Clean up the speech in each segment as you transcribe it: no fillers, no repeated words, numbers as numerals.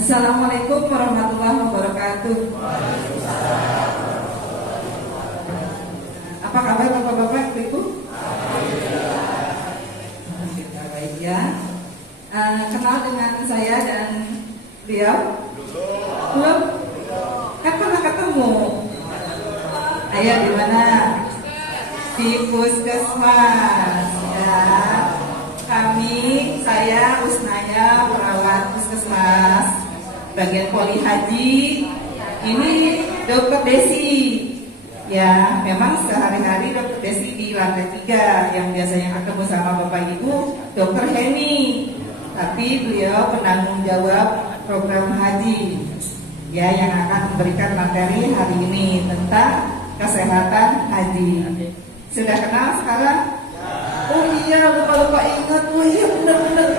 Assalamualaikum warahmatullahi wabarakatuh. Apa kabar Bapak-bapak, Ibu? Kita baik ya. Kenal dengan saya dan beliau? Belum? Kan pernah ketemu. Ayo di mana? Di Puskesmas. Ya. Saya Usnaya, perawat Puskesmas bagian poli haji. Ini Dokter Desi. Ya, memang sehari-hari Dokter Desi di lantai 3. Yang biasanya ketemu sama Bapak Ibu Dokter Heni. Tapi beliau penanggung jawab program haji. Ya, yang akan memberikan materi hari ini tentang kesehatan haji. Sudah kenal sekarang? Oh iya, lupa ingat. Oh iya, benar-benar.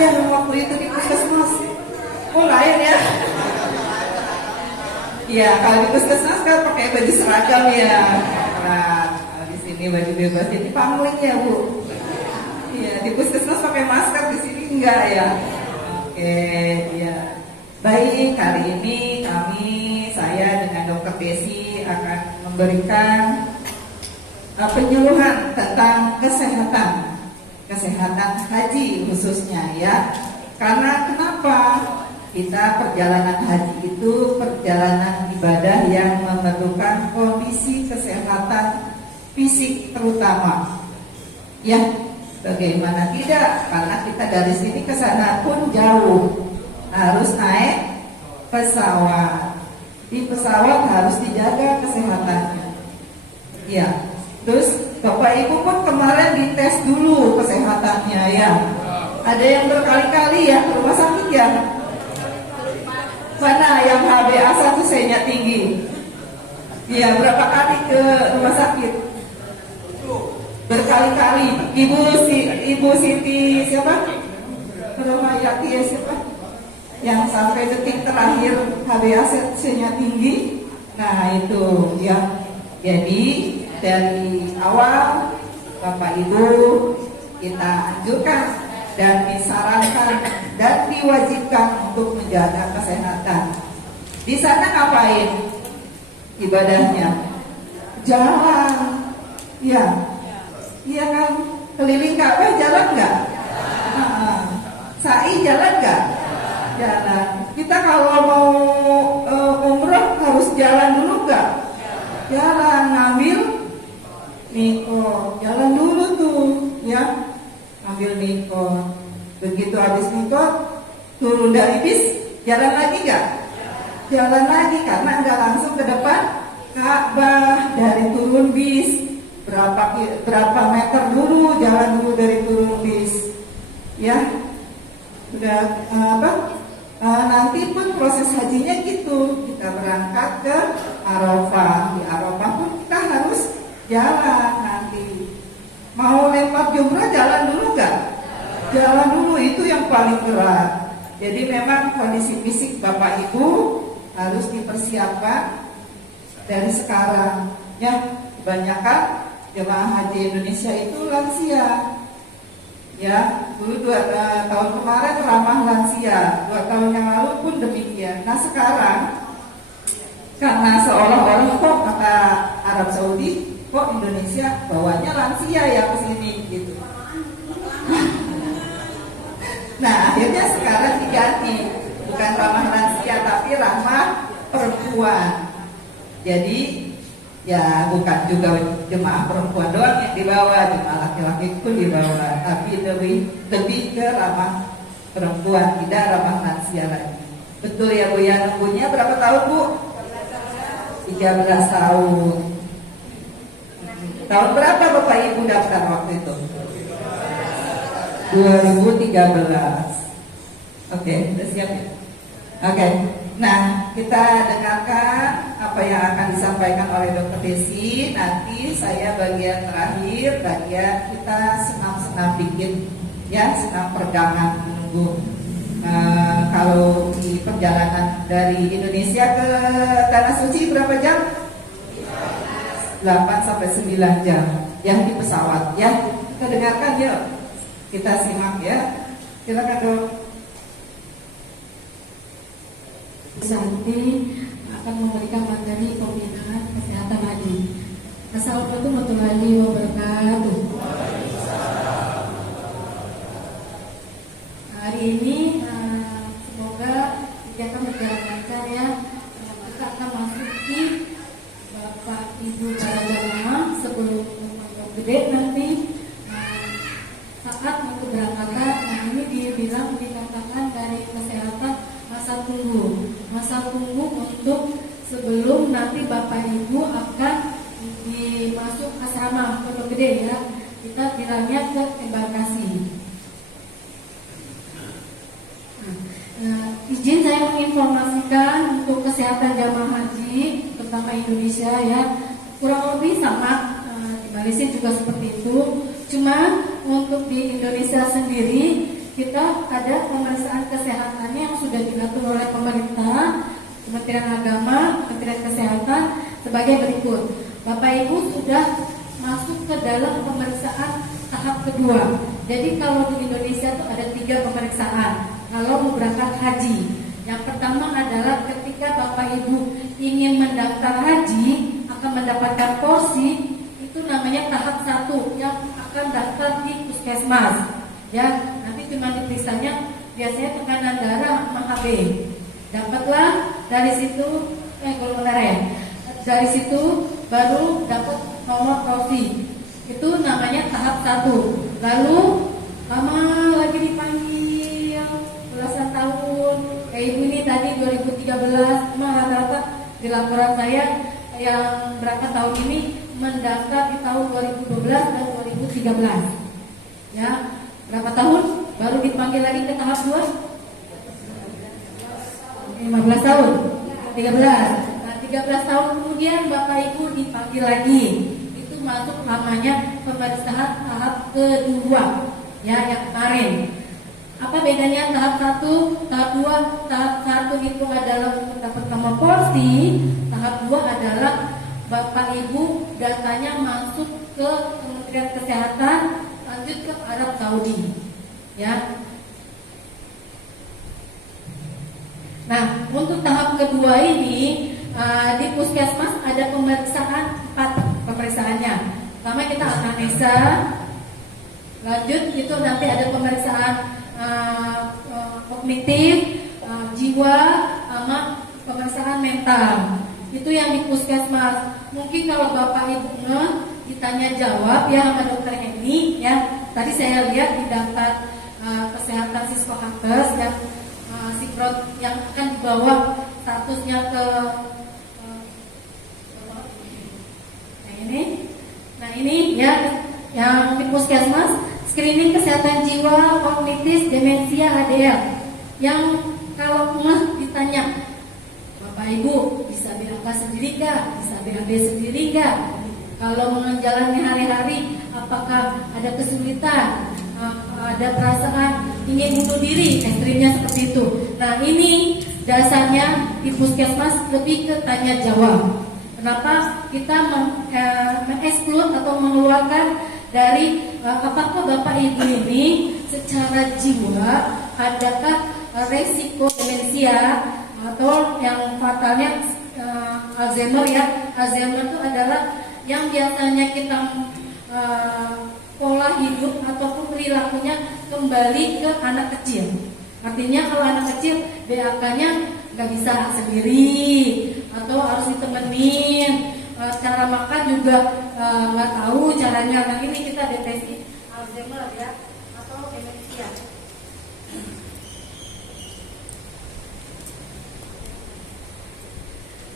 Ya, waktu itu di Puskesmas. Oh lain ya. Iya, kalau di Puskesmas kan pakai baju seragam ya. Nah, di sini baju bebas. Jadi pamling ya, Bu. Iya, di Puskesmas pakai masker, di sini enggak ya. Oke, iya. Baik, kali ini saya dengan Dokter Desi akan memberikan penyuluhan tentang kesehatan haji khususnya ya. Karena kenapa? Kita perjalanan haji itu perjalanan ibadah yang memerlukan kondisi kesehatan fisik terutama. Ya, bagaimana tidak? Karena kita dari sini ke sana pun jauh. Harus naik pesawat. Di pesawat harus dijaga kesehatannya. Ya. Terus Bapak Ibu pun kemarin dites dulu kesehatannya ya. Ada yang berkali-kali ya ke rumah sakit ya. Mana yang HbA1c nya tinggi? Iya, berapa kali ke rumah sakit? Berkali-kali. Ibu Siti siapa? Romayati ya siapa? Yang sampai detik terakhir HbA1c nya tinggi. Nah itu ya. Jadi dari awal Bapak Ibu kita anjurkan dan disarankan dan diwajibkan untuk menjaga kesehatan. Di sana ngapain ibadahnya? Jalan, ya, iya kan? Keliling Ka'bah jalan nggak? Sa'i jalan nggak? Jalan. Kita kalau mau umroh harus jalan dulu nggak? Jalan, ngambil mikot, jalan dulu tuh, ya, ambil mikot. Begitu habis mikot, turun dari bis, jalan lagi nggak? Jalan lagi karena nggak langsung ke depan Ka'bah. Dari turun bis, berapa meter dulu, jalan dulu dari turun bis, ya. Udah nanti pun proses hajinya gitu. Kita berangkat ke Arafah, di Arafah pun kita harus jalan nanti. Mau lempar jumrah jalan dulu nggak? Jalan dulu, itu yang paling berat. Jadi memang kondisi fisik Bapak Ibu harus dipersiapkan dari sekarang. Ya, kebanyakan jemaah haji Indonesia itu lansia. Ya, dulu 2 tahun kemarin ramah lansia, 2 tahun yang lalu pun demikian. Nah sekarang karena seolah-olah kok kata Arab Saudi, kok Indonesia bawanya lansia ya ke sini gitu. Nah akhirnya sekarang diganti, bukan ramah lansia tapi ramah perempuan. Jadi ya bukan juga jemaah perempuan doang yang dibawa, jemaah laki-laki pun dibawa, tapi lebih ke ramah perempuan, tidak ramah lansia lagi. Betul ya Bu ya, nunggunya berapa tahun Bu? 13 tahun. Tahun berapa Bapak Ibu daftar waktu itu? 2013. Oke, udah siap ya? Oke. Nah, kita dengarkan apa yang akan disampaikan oleh Dokter Desi. Nanti saya bagian terakhir, bagian kita senam-senam dikit, ya, senam peregangan menunggu. Kalau di perjalanan dari Indonesia ke Tanah Suci berapa jam? 8 sampai 9 jam. Yang di pesawat, ya. Kita dengarkan yuk. Kita simak ya. Silakan Dok. Santi akan memberikan materi pembinaan kesehatan haji. Assalamualaikum warahmatullahi wabarakatuh. Hari ini semoga kita berjalan lancar ya. Kita akan masuki Bapak Ibu para jamaah sebelum gede nanti saat mau keberangkatan. Nah ini dikatakan dari kesehatan masa tunggu untuk sebelum nanti Bapak Ibu akan dimasuk asrama Pondok Gede ya. Kita bilangnya ke embarkasi. Izin saya menginformasikan untuk kesehatan jamaah haji terutama Indonesia ya, kurang lebih sama. Di Malaysia juga seperti itu. Cuma untuk di Indonesia sendiri kita ada pemeriksaan kesehatannya yang sudah diatur oleh pemerintah, Kementerian Agama, Kementerian Kesehatan sebagai berikut. Bapak Ibu sudah masuk ke dalam pemeriksaan tahap kedua. Jadi kalau di Indonesia itu ada 3 pemeriksaan kalau mau berangkat haji. Yang pertama adalah ketika Bapak Ibu ingin mendaftar haji akan mendapatkan porsi, itu namanya tahap 1 yang akan daftar di puskesmas. Ya, nanti cuma diperiksanya biasanya tekanan darah sama HB. Dapatlah dari situ golongan darah ya. Dari situ baru dapat nomor porsi. Itu namanya tahap 1. Lalu lama lagi dipanggil belasan tahun. Kayak ibu ini tadi 2013, cuma rata-rata di laporan saya yang berangkat tahun ini mendaftar di tahun 2012 dan 2013. Ya, berapa tahun baru dipanggil lagi ke tahap 2? 15 tahun. 13. Nah, 13 tahun kemudian Bapak Ibu dipanggil lagi. Itu masuk namanya pemeriksaan tahap kedua. Ya, yang kemarin. Apa bedanya tahap 1, tahap 2? Tahap 1 itu adalah untuk dapat nomor porsi, tahap 2 adalah Bapak Ibu datanya masuk ke Kementerian Kesehatan lanjut ke Arab Saudi. Ya. Nah, untuk tahap kedua ini di puskesmas ada pemeriksaan 4 pemeriksaannya. Pertama kita anamnesa, lanjut itu nanti ada pemeriksaan kognitif, jiwa, sama pemeriksaan mental. Itu yang di puskesmas. Mungkin kalau Bapak Ibu ditanya jawab ya sama Dokter Henny ya. Tadi saya lihat di daftar kesehatan siswa kampus yang sikrot yang akan dibawa statusnya ke nah ini ya yang di puskesmas screening kesehatan jiwa, kognitif, demensia, ADL. Yang kalau ditanya Bapak Ibu bisa BAK sendiri nggak, bisa BAB sendiri nggak? Kalau menjalani hari-hari apakah ada kesulitan, ada perasaan ingin bunuh diri, ekstrimnya seperti itu. Nah ini dasarnya di puskesmas lebih ke tanya jawab. Kenapa kita mengeksklud atau mengeluarkan dari apakah Bapak Ibu ini secara jiwa adakah resiko demensia atau yang fatalnya Alzheimer ya. Alzheimer itu adalah yang biasanya kita pola hidup ataupun perilakunya kembali ke anak kecil. Artinya kalau anak kecil BAK-nya nggak bisa sendiri atau harus ditemenin, cara makan juga nggak tahu caranya. Nah ini kita deteksi Alzheimer ya atau demensia.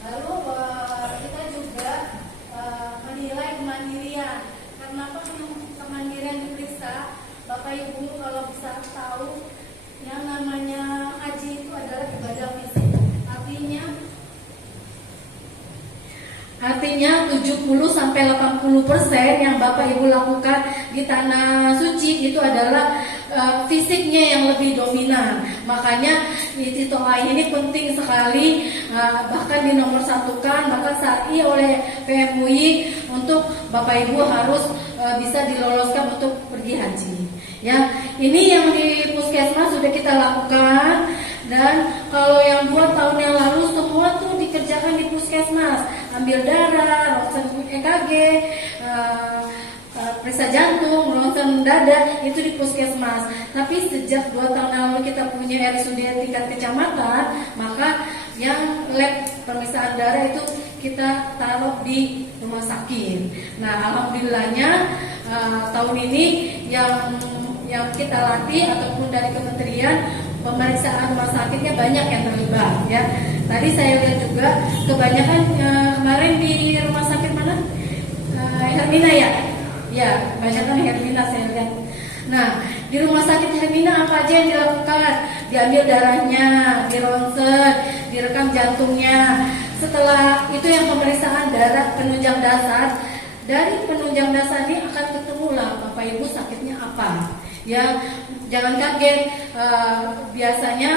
Lalu kita juga menilai kemandirian. Kenapa kemandirian diperiksa? Bapak Ibu kalau bisa tahu yang namanya haji itu adalah ibadah fisik. Artinya 70-80% yang Bapak Ibu lakukan di tanah suci itu adalah fisiknya yang lebih dominan. Makanya istiqomah ini penting sekali, bahkan dinomor-satukan, bahkan SAI oleh PMUI untuk Bapak Ibu harus bisa diloloskan untuk pergi haji. Ya, ini yang di puskesmas sudah kita lakukan, dan kalau yang 2 tahun yang lalu ambil darah, ronsen EKG, periksa jantung, ronsen dada itu di puskesmas. Tapi sejak 2 tahun lalu kita punya RSUD tingkat kecamatan, maka yang lab pemeriksaan darah itu kita taruh di rumah sakit. Nah, alhamdulillahnya tahun ini yang kita latih ataupun dari kementerian pemeriksaan rumah sakitnya banyak yang terlibat ya. Tadi saya lihat juga kebanyakan kemarin di rumah sakit mana? Hermina ya? Ya, kebanyakan Hermina saya lihat. Nah, di rumah sakit Hermina apa aja yang dilakukan? Diambil darahnya, dironsen, direkam jantungnya. Setelah itu yang pemeriksaan darah penunjang dasar. Dari penunjang dasar ini akan ketemu lah Bapak Ibu sakitnya apa. Ya, jangan kaget. Biasanya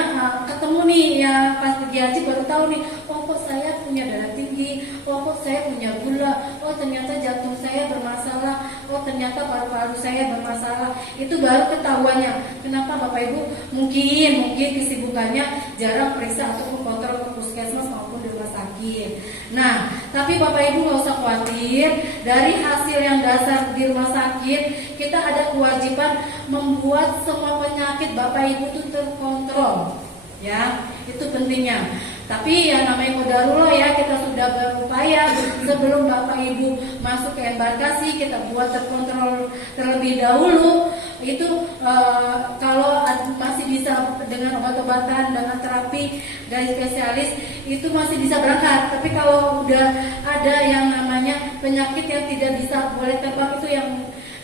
ketemu nih ya pas pergi haji baru tahu nih, oh kok saya punya darah tinggi, oh kok saya punya gula, oh ternyata jantung saya bermasalah, oh ternyata paru-paru saya bermasalah. Itu baru ketahuannya. Kenapa Bapak Ibu? Mungkin kesibukannya jarang periksa ataupun kontrol ke puskesmas maupun di rumah sakit. Nah, tapi Bapak Ibu nggak usah khawatir. Dari hasil yang dasar di rumah sakit, kita ada kewajiban membuat semua penyakit Bapak Ibu itu terkontrol. Ya, itu pentingnya. Tapi ya namanya qadarullah ya, kita sudah berupaya sebelum Bapak Ibu masuk ke embarkasi kita buat terkontrol terlebih dahulu. Itu kalau masih bisa dengan obat-obatan, dengan terapi dari spesialis itu masih bisa berangkat. Tapi kalau udah ada yang namanya penyakit yang tidak bisa boleh terbang, itu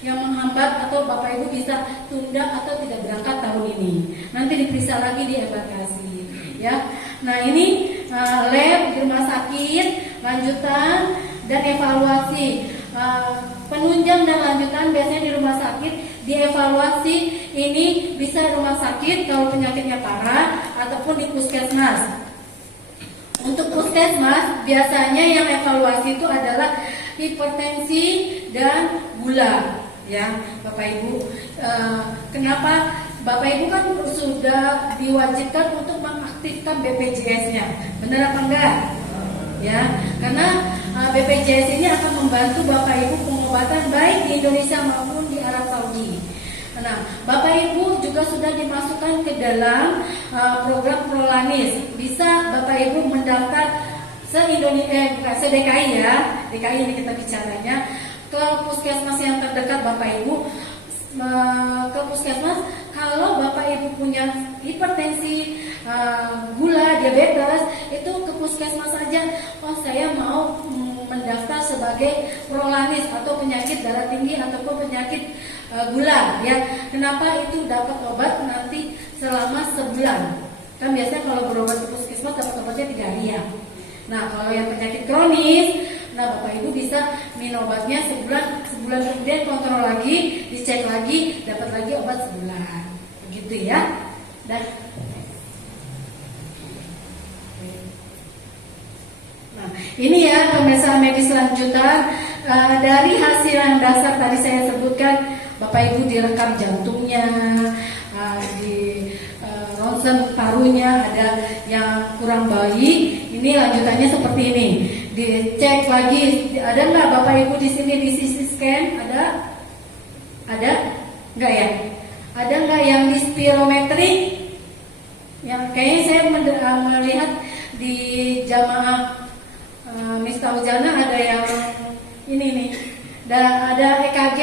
yang menghambat atau Bapak Ibu bisa tunda atau tidak berangkat tahun ini. Nanti diperiksa lagi di embarkasi ya. Nah, ini lab di rumah sakit, lanjutan dan evaluasi. Penunjang dan lanjutan biasanya di rumah sakit dievaluasi, ini bisa di rumah sakit kalau penyakitnya parah ataupun di puskesmas. Untuk puskesmas biasanya yang evaluasi itu adalah hipertensi dan gula ya Bapak Ibu. Kenapa? Bapak Ibu kan sudah diwajibkan untuk mengaktifkan BPJS-nya, benar apa enggak? Ya, karena BPJS ini akan membantu Bapak Ibu pengobatan baik di Indonesia maupun di Arab Saudi. Nah, Bapak Ibu juga sudah dimasukkan ke dalam program Prolanis. Bisa Bapak Ibu mendaftar se-DKI ya, DKI ini kita bicaranya, ke puskesmas yang terdekat Bapak Ibu. Ke puskesmas kalau Bapak Ibu punya hipertensi, gula, diabetes, itu ke puskesmas saja. Oh, saya mau mendaftar sebagai Prolanis atau penyakit darah tinggi ataupun penyakit gula ya. Kenapa? Itu dapat obat nanti selama sebulan. Kan biasanya kalau berobat di puskesmas dapat obatnya 3 hari ya. Nah, kalau yang penyakit kronis, nah Bapak Ibu bisa minum obatnya sebulan kemudian kontrol lagi, dicek lagi, dapat lagi obat sebulan. Begitu ya. Dan nah, ini ya pemeriksaan medis lanjutan. Dari hasil yang dasar tadi saya sebutkan, Bapak Ibu direkam jantungnya, di ronsen parunya ada yang kurang baik. Ini lanjutannya seperti ini. Dicek lagi, ada nggak Bapak Ibu di sini di CT scan? Ada? Nggak ya? Ada nggak yang di spirometri? Yang kayaknya saya melihat di jamaah Miftahul-Jannah ada yang ini nih. Ada EKG,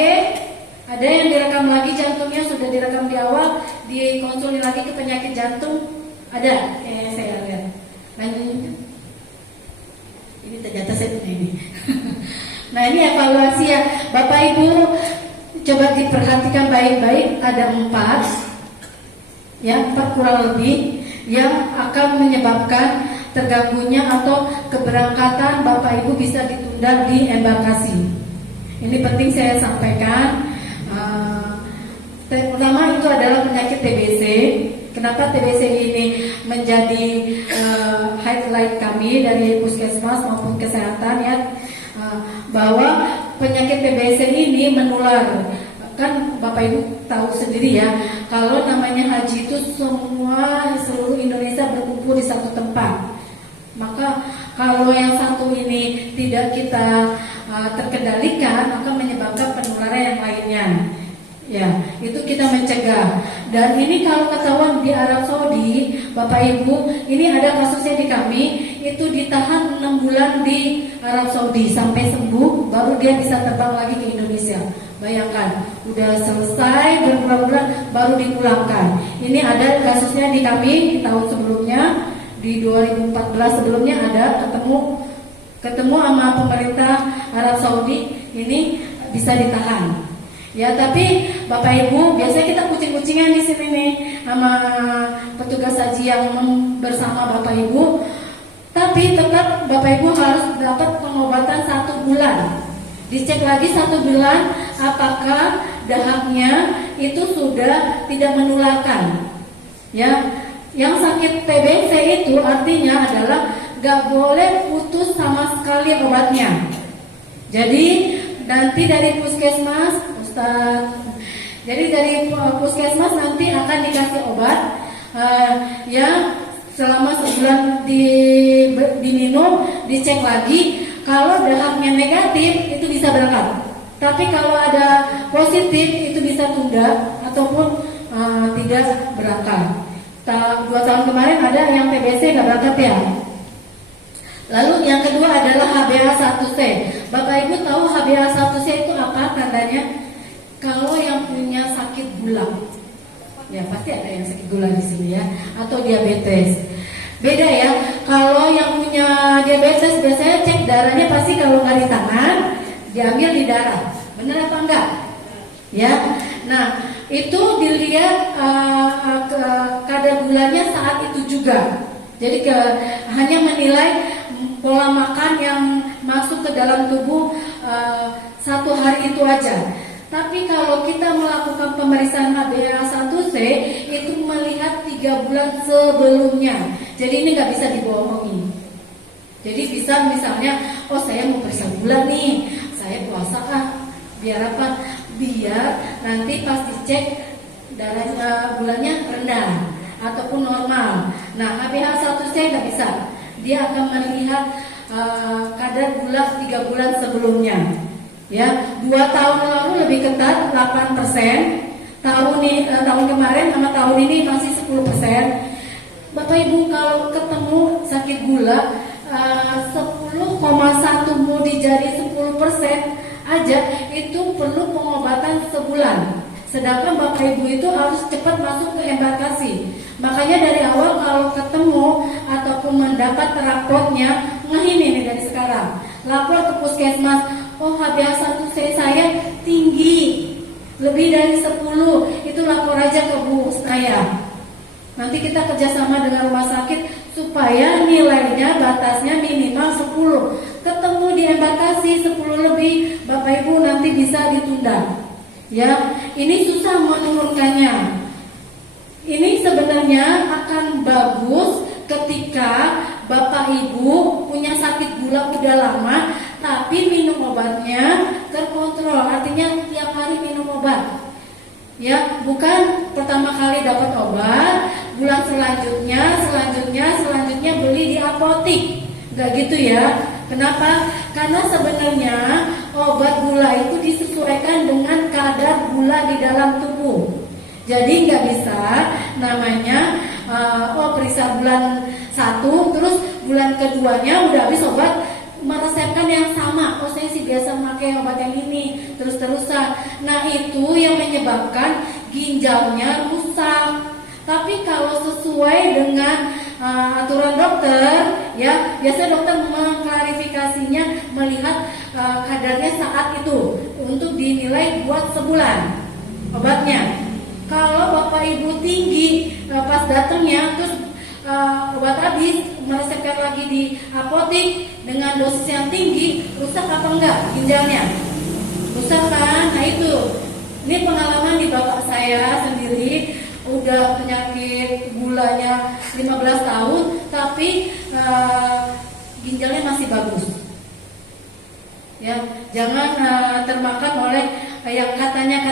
ada yang direkam lagi jantungnya, sudah direkam di awal, dikonsulin lagi ke penyakit jantung. Ada, kayaknya saya lihat. Lanjut. Ini ternyata saya punya ini. Nah, ini evaluasi ya Bapak Ibu, coba diperhatikan baik-baik. Ada 4 ya, 4 kurang lebih yang akan menyebabkan terganggunya atau keberangkatan Bapak Ibu bisa ditunda di embarkasi. Ini penting saya sampaikan. Pertama itu adalah penyakit TBC. Kenapa TBC ini menjadi highlight kami dari puskesmas maupun kesehatan ya, bahwa penyakit TBC ini menular. Kan Bapak Ibu tahu sendiri ya, kalau namanya haji itu seluruh Indonesia berkumpul di satu tempat. Maka kalau yang satu ini tidak kita terkendalikan, akan menyebabkan penularan yang lainnya. Ya, itu kita mencegah. Dan ini kalau ketahuan di Arab Saudi, Bapak Ibu, ini ada kasusnya di kami, itu ditahan 6 bulan di Arab Saudi sampai sembuh, baru dia bisa terbang lagi ke Indonesia. Bayangkan, udah selesai berbulan-bulan baru dipulangkan. Ini ada kasusnya di kami di tahun sebelumnya, di 2014 sebelumnya ada ketemu sama pemerintah Arab Saudi, ini bisa ditahan. Ya, tapi Bapak Ibu, biasanya kita kucing-kucingan di sini nih sama petugas haji yang bersama Bapak Ibu. Tapi tetap Bapak Ibu harus dapat pengobatan 1 bulan. Dicek lagi 1 bulan apakah dahaknya itu sudah tidak menularkan. Ya, yang sakit TBC itu artinya adalah gak boleh putus sama sekali obatnya. Jadi nanti dari puskesmas, jadi dari puskesmas nanti akan dikasih obat yang selama sebulan diminum, dicek lagi. Kalau dahaknya negatif itu bisa berangkat. Tapi kalau ada positif itu bisa tunda ataupun tidak berangkat. 2 tahun kemarin ada yang TBC nggak berangkat ya. Lalu yang kedua adalah HbA1c. Bapak Ibu tahu HbA1c itu apa tandanya? Kalau yang punya sakit gula, ya pasti ada yang sakit gula di sini ya, atau diabetes. Beda ya. Kalau yang punya diabetes biasanya cek darahnya pasti kalau nggak di tangan, diambil di darah. Benar apa enggak? Ya. Nah, itu dilihat kadar gulanya saat itu juga. Jadi hanya menilai pola makan yang masuk ke dalam tubuh 1 hari itu aja. Tapi kalau kita melakukan pemeriksaan HbA1c itu melihat 3 bulan sebelumnya. Jadi ini nggak bisa dibohongi. Jadi bisa misalnya, oh saya mau periksa gula nih, saya puasa biar apa? Biar nanti pas dicek darah gulanya rendah ataupun normal. Nah, HbA1c nggak bisa. Dia akan melihat kadar gula 3 bulan sebelumnya. Ya, 2 tahun lalu lebih ketat 8%. Tahun kemarin sama tahun ini masih 10%. Bapak Ibu kalau ketemu sakit gula 10,1 mau dijadi 10% aja itu perlu pengobatan sebulan. Sedangkan Bapak Ibu itu harus cepat masuk ke embarkasi. Makanya dari awal kalau ketemu ataupun mendapat raportnya, ini dari sekarang. Lapor ke puskesmas, oh HbA1c saya tinggi, lebih dari 10, itu lapor aja ke Bu saya. Nanti kita kerjasama dengan rumah sakit supaya nilainya batasnya minimal 10. Ketemu di embarkasi 10 lebih, Bapak Ibu nanti bisa ditunda. Ya, ini susah menurunkannya. Ini sebenarnya akan bagus ketika Bapak Ibu punya sakit gula udah lama, tapi minum obatnya terkontrol. Artinya tiap hari minum obat. Ya, bukan pertama kali dapat obat, bulan selanjutnya beli di apotik. Enggak gitu ya. Kenapa? Karena sebenarnya obat gula itu disesuaikan dengan kadar gula di dalam tubuh. Jadi nggak bisa namanya periksa bulan 1 terus bulan keduanya udah habis obat meresepkan yang sama. Oh saya sih biasa pakai obat yang ini terus-terusan. Nah itu yang menyebabkan ginjalnya rusak. Tapi kalau sesuai dengan aturan dokter, ya biasa dokter mengklarifikasinya melihat kadarnya saat itu untuk dinilai buat sebulan obatnya. Kalau Bapak Ibu tinggi pas datangnya terus obat habis meresepkan lagi di apotik dengan dosis yang tinggi, rusak apa enggak ginjalnya? Rusak kan? Nah itu, ini pengalaman di bapak saya sendiri. Udah penyakit gulanya 15 tahun tapi ginjalnya masih bagus. Ya, jangan termakan oleh yang katanya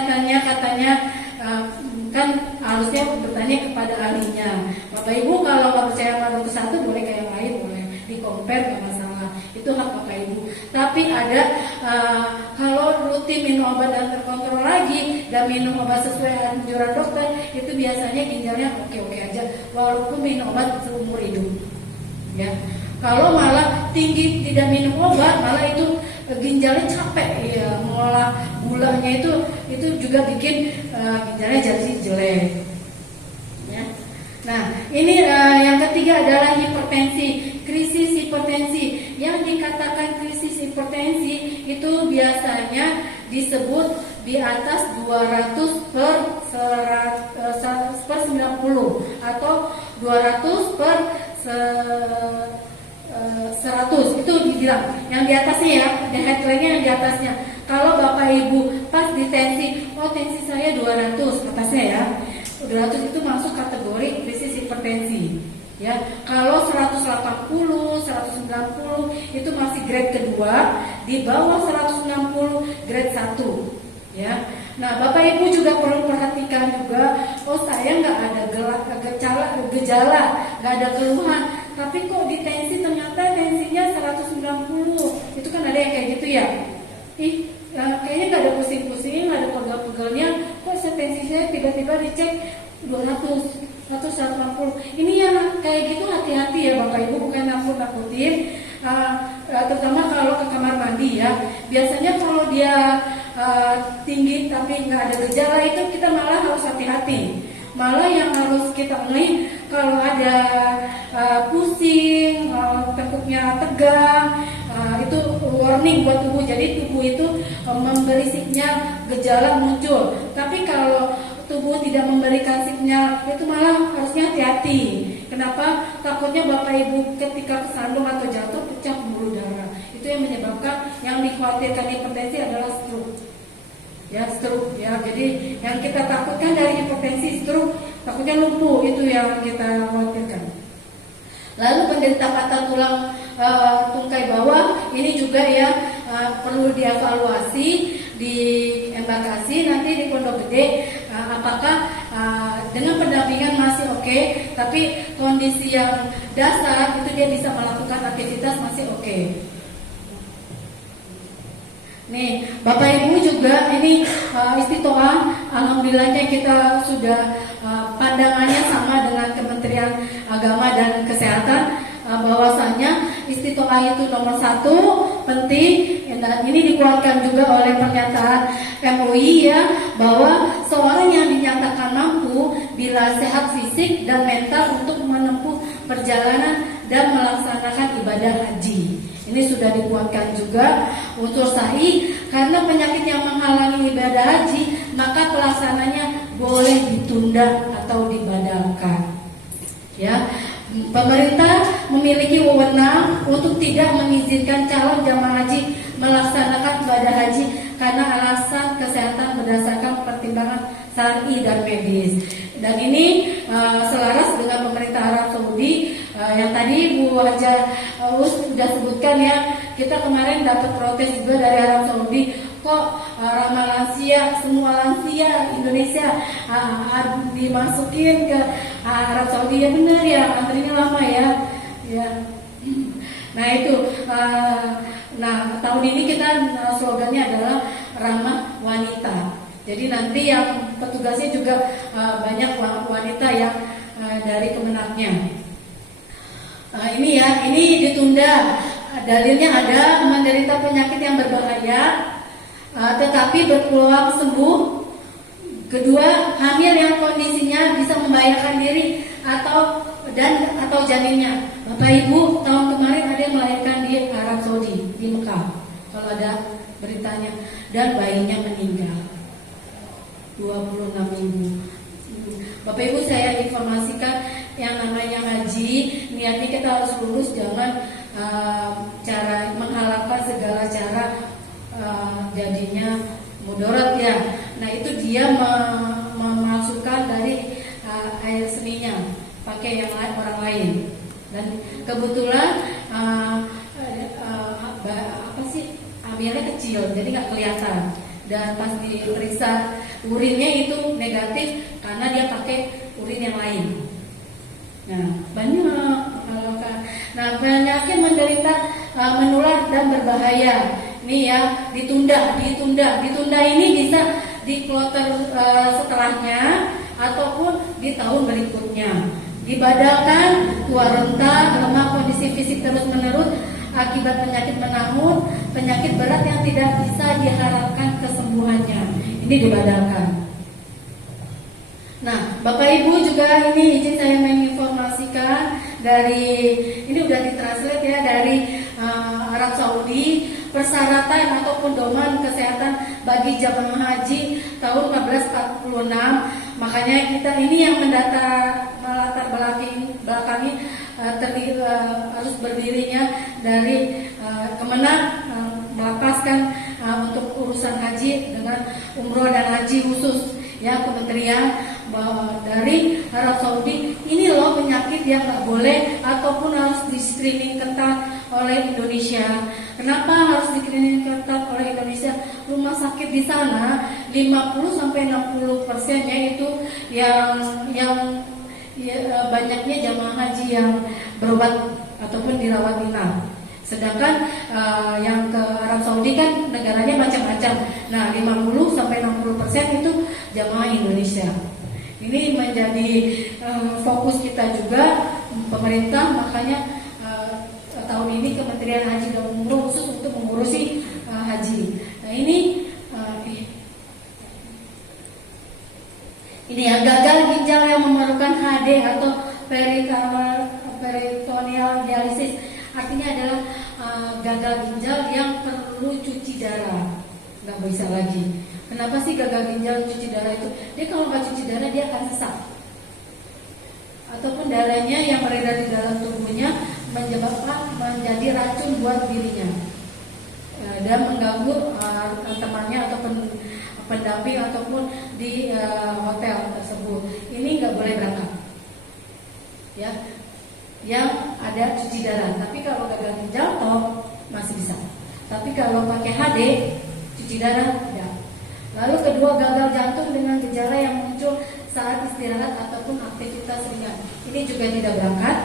kan harusnya bertanya kepada ahlinya. Bapak Ibu kalau nggak percaya sama dokter satu boleh ke yang lain boleh. Di compare nggak masalah, itu hak bapak ibu. Tapi ada kalau rutin minum obat dan terkontrol lagi dan minum obat sesuai anjuran dokter, itu biasanya ginjalnya oke-oke aja walaupun minum obat seumur hidup. Ya, kalau malah tinggi tidak minum obat, malah itu ginjalnya capek, ya, mengolah gulanya itu juga bikin ginjalnya jadi jelek. Ya. Nah, ini yang ketiga adalah hipertensi, krisis hipertensi. Yang dikatakan krisis hipertensi itu biasanya disebut di atas 200 per 90 atau 200 per 100 itu dibilang yang di atasnya ya, headline-nya yang di atasnya. Kalau bapak ibu pas di tensi, oh tensi saya 200 atasnya ya, 200 itu masuk kategori krisis hipertensi. Ya, kalau 180, 190 itu masih grade kedua, di bawah 160 grade 1. Ya. Nah, bapak ibu juga perlu perhatikan juga, oh saya nggak ada gejala, nggak ada keluhan, tapi kok di tensi ternyata tensinya 190, itu kan ada yang kayak gitu ya. Kayaknya nggak ada pusing-pusing, nggak ada pegel-pegelnya, kok tensi saya tiba-tiba dicek 200, 180. Ini yang kayak gitu hati-hati ya bapak ibu, bukan nakut-nakutin. Terutama kalau ke kamar mandi ya, biasanya kalau dia tinggi tapi nggak ada gejala itu kita malah harus hati-hati. Malah yang harus kita ngeh kalau ada pusing, tekuknya tegang, itu warning buat tubuh. Jadi tubuh itu memberi sinyal gejala muncul. Tapi kalau tubuh tidak memberikan sinyal, itu malah harusnya hati-hati. Kenapa? Takutnya bapak ibu ketika kesandung atau jatuh pecah pembuluh darah. Itu yang menyebabkan, yang dikhawatirkan hipertensi adalah stroke. Ya, stroke ya. Jadi yang kita takutkan dari hipertensi, stroke, takutnya lumpuh, itu yang kita khawatirkan. Lalu penderita patah tulang tungkai bawah, ini juga ya perlu dievaluasi di Embakasi, nanti di Pondok Gede, apakah dengan pendampingan masih oke, tapi kondisi yang dasar itu dia bisa melakukan aktivitas masih oke. Nih, Bapak Ibu juga ini istiqomah, alhamdulillahnya kita sudah pandangannya sama dengan Kementerian Agama dan Kesehatan, bahwasanya istiqomah itu nomor 1 penting. Dan ini dikuatkan juga oleh pernyataan MUI ya, bahwa seorang yang dinyatakan mampu bila sehat fisik dan mental untuk menempuh perjalanan dan melaksanakan ibadah haji. Ini sudah dikuatkan juga unsur sahih, karena penyakit yang menghalangi ibadah haji maka pelaksananya boleh ditunda atau dibadalkan. Ya, pemerintah memiliki wewenang untuk tidak mengizinkan calon jamaah haji melaksanakan ibadah haji karena alasan kesehatan berdasarkan pertimbangan syar'i dan medis. Dan ini selaras dengan pemerintah Arab Saudi yang tadi Bu Haja sudah sebutkan ya. Kita kemarin dapat protes juga dari Arab Saudi, kok ramah lansia, semua lansia Indonesia dimasukin ke Arab Saudi. Ya benar ya, antrinya lama ya. Ya. Nah itu, tahun ini kita slogannya adalah ramah wanita. Jadi nanti yang petugasnya juga banyak wanita yang dari Kemenaknya. Ini ya, ini ditunda. Dalilnya ada menderita penyakit yang berbahaya, tetapi berpeluang sembuh. Kedua, hamil yang kondisinya bisa membahayakan diri atau janinnya. Bapak Ibu, tahun kemarin ada yang melahirkan di Arab Saudi, di Mekah, kalau ada beritanya, dan bayinya meninggal 26 minggu. Bapak Ibu, saya informasikan yang namanya haji, niatnya kita harus lurus, jangan cara menghalalkan segala cara jadinya mudarat ya. Nah itu dia memasukkan dari air seninya pakai yang lain, orang lain. Dan kebetulan hamilnya kecil, jadi nggak kelihatan. Dan pas diperiksa urinnya itu negatif karena dia pakai urin yang lain. Nah banyak Nah, penyakit menderita menular dan berbahaya. Ini ya, ditunda ini bisa di kloter setelahnya ataupun di tahun berikutnya. Dibadalkan, tua renta, lemah kondisi fisik terus-menerus akibat penyakit menahun, penyakit berat yang tidak bisa diharapkan kesembuhannya. Ini dibadalkan. Nah, Bapak Ibu juga ini izin saya menginformasikan dari ini udah ditranslate ya dari Arab Saudi, persyaratan atau pedoman kesehatan bagi jamaah haji tahun 1446. Makanya kita ini yang melatar belakangi harus berdirinya dari Kemenang melepaskan untuk urusan haji dengan umroh dan haji khusus ya kementerian dari Arab Saudi. Ini loh penyakit yang nggak boleh ataupun harus di screening ketat oleh Indonesia. Kenapa harus di screening ketat oleh Indonesia? Rumah sakit di sana 50-60% yaitu yang banyaknya jamaah haji yang berobat ataupun dirawat inap. Sedangkan yang ke Arab Saudi kan negaranya macam-macam. Nah, 50-60% itu jamaah Indonesia. Ini menjadi fokus kita juga pemerintah, makanya tahun ini Kementerian Haji dan Umroh khusus untuk mengurusi haji. Nah, ini ya gagal ginjal yang memerlukan HD atau peritoneal dialisis. Artinya adalah gagal ginjal yang perlu cuci darah, nggak bisa lagi. Kenapa sih gagal ginjal cuci darah itu? Dia kalau nggak cuci darah dia akan sesak, ataupun darahnya yang beredar di dalam tubuhnya menyebabkan menjadi racun buat dirinya dan mengganggu temannya ataupun pendamping ataupun di hotel tersebut. Ini nggak boleh berangkat, ya. Yang ada cuci darah. Tapi kalau gagal ginjal masih bisa. Tapi kalau pakai HD cuci darah tidak. Lalu kedua, gagal jantung dengan gejala yang muncul saat istirahat ataupun aktivitas ringan. Ini juga tidak berangkat.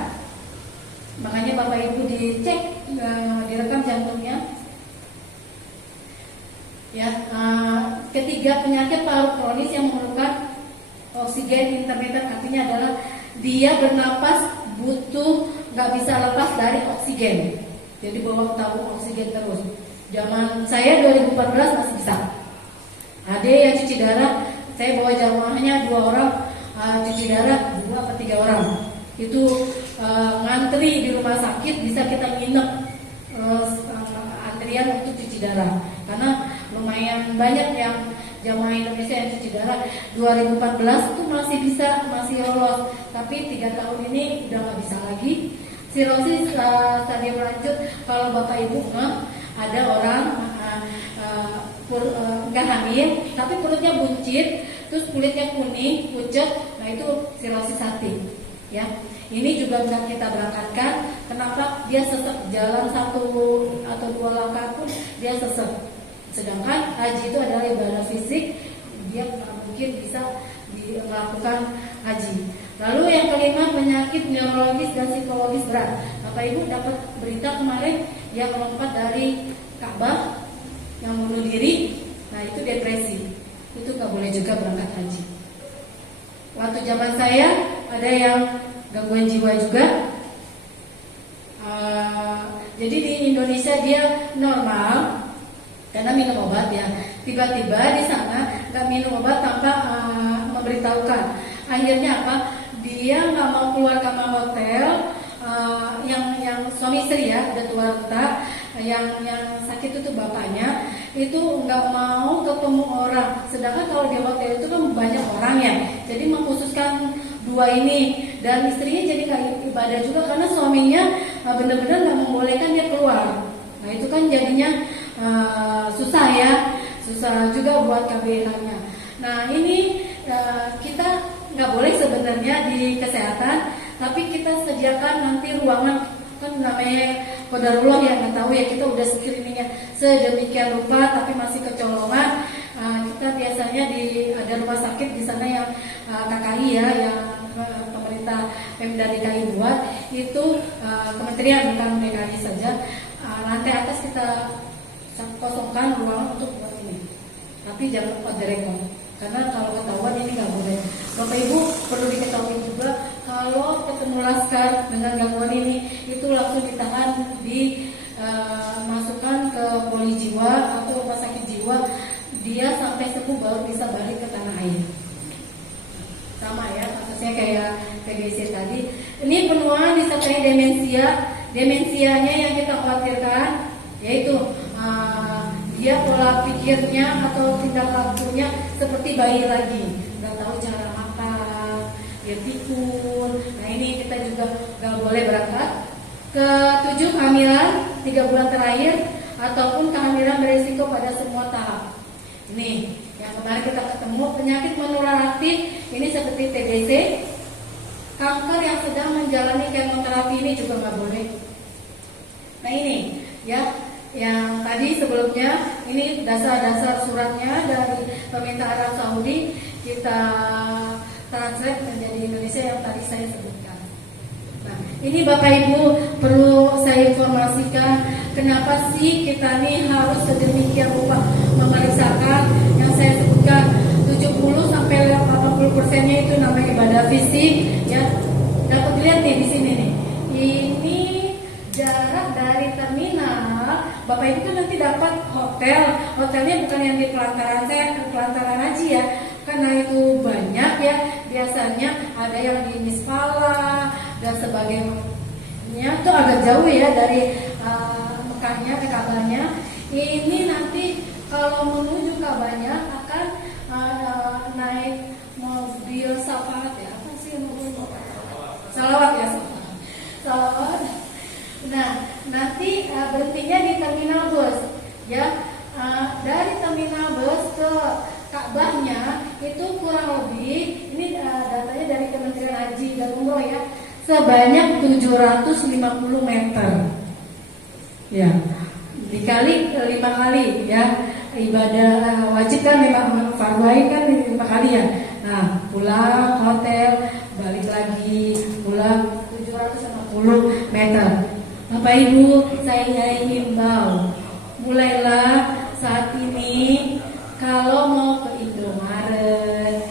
Makanya Bapak Ibu dicek, direkam jantungnya. Ya, ketiga, penyakit paru kronis yang memerlukan oksigen intermittent, artinya adalah dia bernapas butuh, nggak bisa lepas dari oksigen. Jadi bawa tabung oksigen terus. Zaman saya 2014 masih bisa. Ada yang cuci darah, saya bawa jamaahnya 2 orang, cuci darah 2 atau 3 orang. Itu ngantri di rumah sakit, bisa kita nginep antrian untuk cuci darah. Karena lumayan banyak yang jamaah Indonesia yang cuci darah. 2014 itu masih lolos, tapi 3 tahun ini udah nggak bisa lagi. Sirosis stadium lanjut, kalau Bapak Ibu ada orang nggak hamil, tapi perutnya buncit, terus kulitnya kuning, pucat, nah itu sirosis hati. Ya, ini juga bisa kita berangkatkan. Kenapa? Dia sesek, jalan 1 atau 2 langkah pun dia sesek. Sedangkan haji itu adalah ibadah fisik, dia mungkin bisa melakukan haji. Lalu yang kelima, penyakit neurologis dan psikologis berat. Bapak Ibu dapat berita kemarin yang lompat dari Ka'bah, yang bunuh diri, nah itu depresi, itu nggak boleh juga berangkat haji. Waktu zaman saya ada yang gangguan jiwa juga. Jadi di Indonesia dia normal karena minum obat ya. Tiba-tiba di sana nggak minum obat tanpa memberitahukan. Akhirnya apa? Dia nggak mau keluar kamar hotel. Yang suami istri ya, ada tua renta. Yang sakit itu bapaknya itu nggak mau ketemu orang. Sedangkan kalau di hotel itu kan banyak orang ya. Jadi mengkhususkan 2 ini, dan istrinya jadi nggak ibadah juga karena suaminya benar-benar nggak membolehkan dia keluar. Nah itu kan jadinya susah ya, susah juga buat KBH-nya. Nah ini kita nggak boleh sebenarnya di kesehatan, tapi kita sediakan nanti ruangan, kan namanya qadarullah ya, nggak tahu ya, kita udah screeningnya sedemikian rupa tapi masih kecolongan. Kita biasanya ada rumah sakit di sana yang KKI ya, yang pemerintah Pemda DKI buat itu kementerian bukan DKI saja, lantai atas kita kosongkan ruangan untuk buat ini. Tapi jangan lupa direkom, karena kalau ketahuan ini nggak boleh. Bapak Ibu perlu diketahui juga kalau ketemu laskar dengan gangguan ini itu langsung ditahan, dimasukkan ke poli jiwa atau rumah sakit jiwa. Dia sampai sembuh baru bisa balik ke tanah air. Sama ya, kasusnya kayak PGC tadi. Ini penuaan disertai demensia. Demensianya yang kita khawatirkan yaitu dia pola pikirnya atau tindak lakunya seperti bayi lagi, nggak tahu cara makan, dia pikun. Nah ini kita juga nggak boleh berangkat. Ketujuh, kehamilan 3 bulan terakhir ataupun kehamilan berisiko pada semua tahap. Ini yang kemarin kita ketemu penyakit menular aktif ini seperti TBC, kanker yang sedang menjalani kemoterapi ini juga nggak boleh. Nah ini ya yang tadi sebelumnya ini dasar-dasar suratnya dari pemerintah Arab Saudi kita translate menjadi Indonesia yang tadi saya sebutkan. Nah ini Bapak Ibu perlu saya informasikan kenapa sih kita nih harus sedemikian rupa memeriksakan yang saya sebutkan 70-80%-nya itu namanya ibadah fisik ya. Dapat dilihat nih di sini nih. Ini jarak dari terminal. Bapak Ibu kan nanti dapat hotel. Hotelnya bukan yang di pelantaran haji ya. Karena itu banyak ya. Biasanya ada yang di Misfala dan sebagainya. Itu agak jauh ya dari Mekahnya ke Ka'bahnya. Ini nanti kalau menuju Ka'bahnya akan naik mobil syafaat ya. Apa sih mobil? Salawat ya. Salawat. Nah, nanti berhentinya di terminal bus ya. Dari terminal bus ke Ka'bahnya itu kurang lebih ini datanya dari Kementerian Haji dan Umroh ya, sebanyak 750 meter. Ya. Dikali 5 kali ya. Ibadah wajib kan memang fardu ain kan 5 kali ya. Nah, pulang hotel, balik lagi, pulang 750 meter. Bapak Ibu, saya ingin himbau, mulailah saat ini kalau mau ke Indomaret,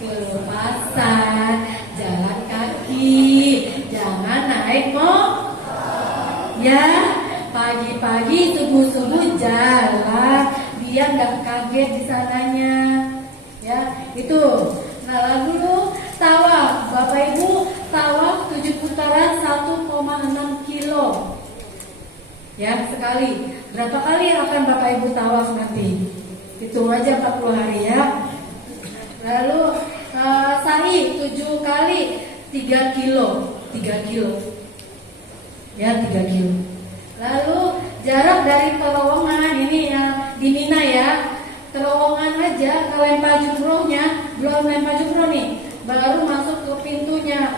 ke pasar, jalan kaki, jangan naik motor. Ya, pagi-pagi subuh-subuh jalan, biar nggak kaget di sananya. Ya, itu. Nah, lalu tawaf, Bapak Ibu, tawaf 7 putaran 1,6 kilo. Ya, sekali. Berapa kali akan Bapak Ibu tawaf nanti? Hitung aja 40 hari ya. Lalu sa'i 7 kali 3 kilo. 3 kilo. Ya, 3 kilo. Lalu jarak dari terowongan ini yang di Mina ya. Terowongan aja ke lempar jumrohnya, belum lempar jumroh nih, baru masuk ke pintunya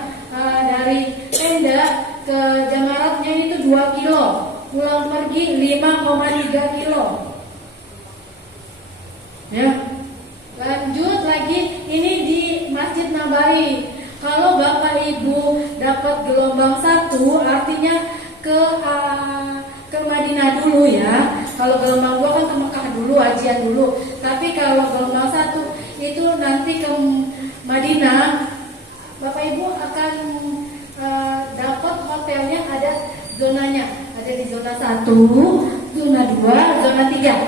dari tenda ke jamaratnya itu 2 kilo, pulang pergi 5,3 kilo. Ya, lanjut lagi ini di Masjid Nabawi. Kalau Bapak Ibu dapat gelombang 1, artinya ke Madinah dulu ya. Kalau gelombang 2 kan ke Mekah dulu, hajian dulu. Tapi kalau gelombang 1 itu nanti ke Madinah, Bapak Ibu akan dapat hotelnya ada zonanya. Ada di zona 1, zona 2, zona 3.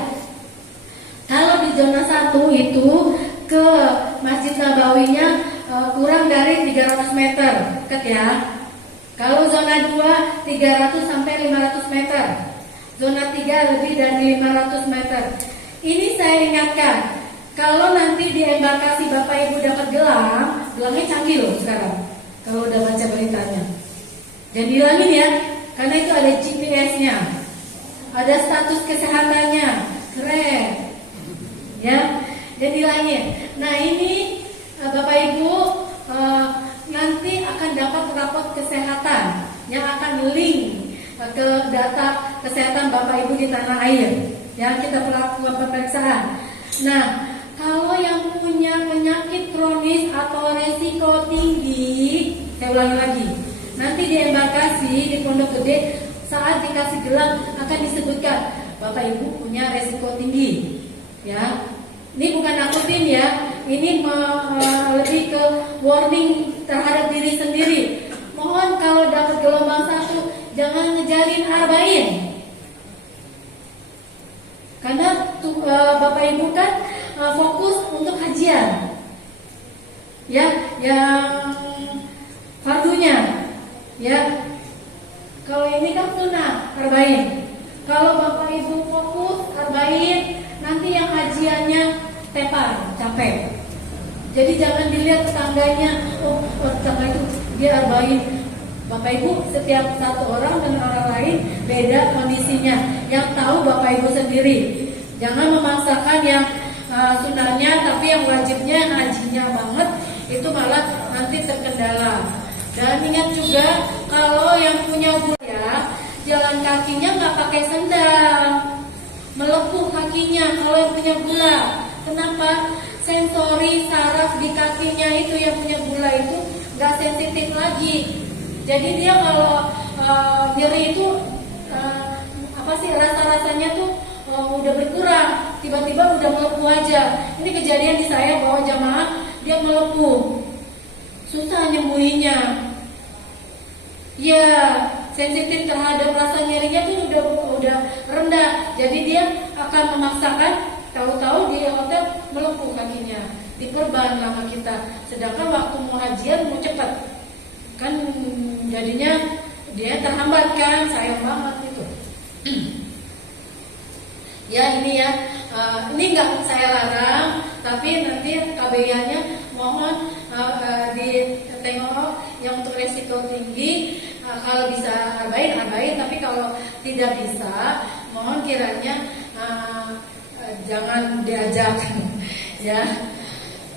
Kalau di zona 1 itu ke Masjid Nabawinya kurang dari 300 meter, dekat ya. Kalau zona 2 300 sampai 500 meter. Zona 3 lebih dari 500 meter. Ini saya ingatkan, kalau nanti di embarkasi Bapak Ibu dapat gelangnya canggih loh sekarang. Kalau udah baca beritanya. Dan hilangin ya, karena itu ada GPS-nya. Ada status kesehatannya. Keren. Ya, dan hilangin. Nah, ini Bapak Ibu nanti akan dapat rapot kesehatan yang akan link ke data kesehatan Bapak Ibu di tanah air yang kita lakukan pemeriksaan. Nah, kalau yang punya penyakit kronis atau resiko tinggi, saya ulangi lagi, nanti di embarkasi di Pondok Gede saat dikasih gelang akan disebutkan Bapak Ibu punya resiko tinggi, ya. Ini bukan nakutin ya, ini lebih ke warning terhadap diri sendiri. Mohon kalau dapat gelombang 1 jangan ngejalin arba'in. Karena Bapak Ibu kan fokus untuk kajian, ya, yang fardunya, ya. Kalau ini kan sunnah arba'in. Kalau Bapak Ibu fokus arba'in, nanti yang kajiannya tepar, capek. Jadi jangan dilihat tetangganya, oh tetangga itu dia arba'in. Bapak Ibu setiap satu orang dengan orang lain beda kondisinya. Yang tahu Bapak Ibu sendiri. Jangan memaksakan yang sunnahnya, tapi yang wajibnya hajinya banget, itu malah nanti terkendala. Dan ingat juga kalau yang punya gula, jalan kakinya nggak pakai sendal, melepuh kakinya kalau yang punya gula. Kenapa? Sensori saraf di kakinya itu yang punya gula itu nggak sensitif lagi. Jadi dia kalau nyeri itu rasa-rasanya tuh udah berkurang, tiba-tiba udah melepuh aja. Ini kejadian di saya bawa jamaah dia melepuh, susah nyembuhinya. Ya, sensitif terhadap rasa nyerinya tuh udah rendah. Jadi dia akan memaksakan, tahu-tahu di hotel melepuh kakinya, diperban sama kita. Sedangkan waktu mau hajian mau cepat, kan jadinya dia terhambat kan, sayang banget itu. Ya ini ya, ini nggak saya larang, tapi nanti KBI-nya mohon ditengok yang untuk resiko tinggi, kalau bisa arba'in, tapi kalau tidak bisa, mohon kiranya jangan diajak, ya.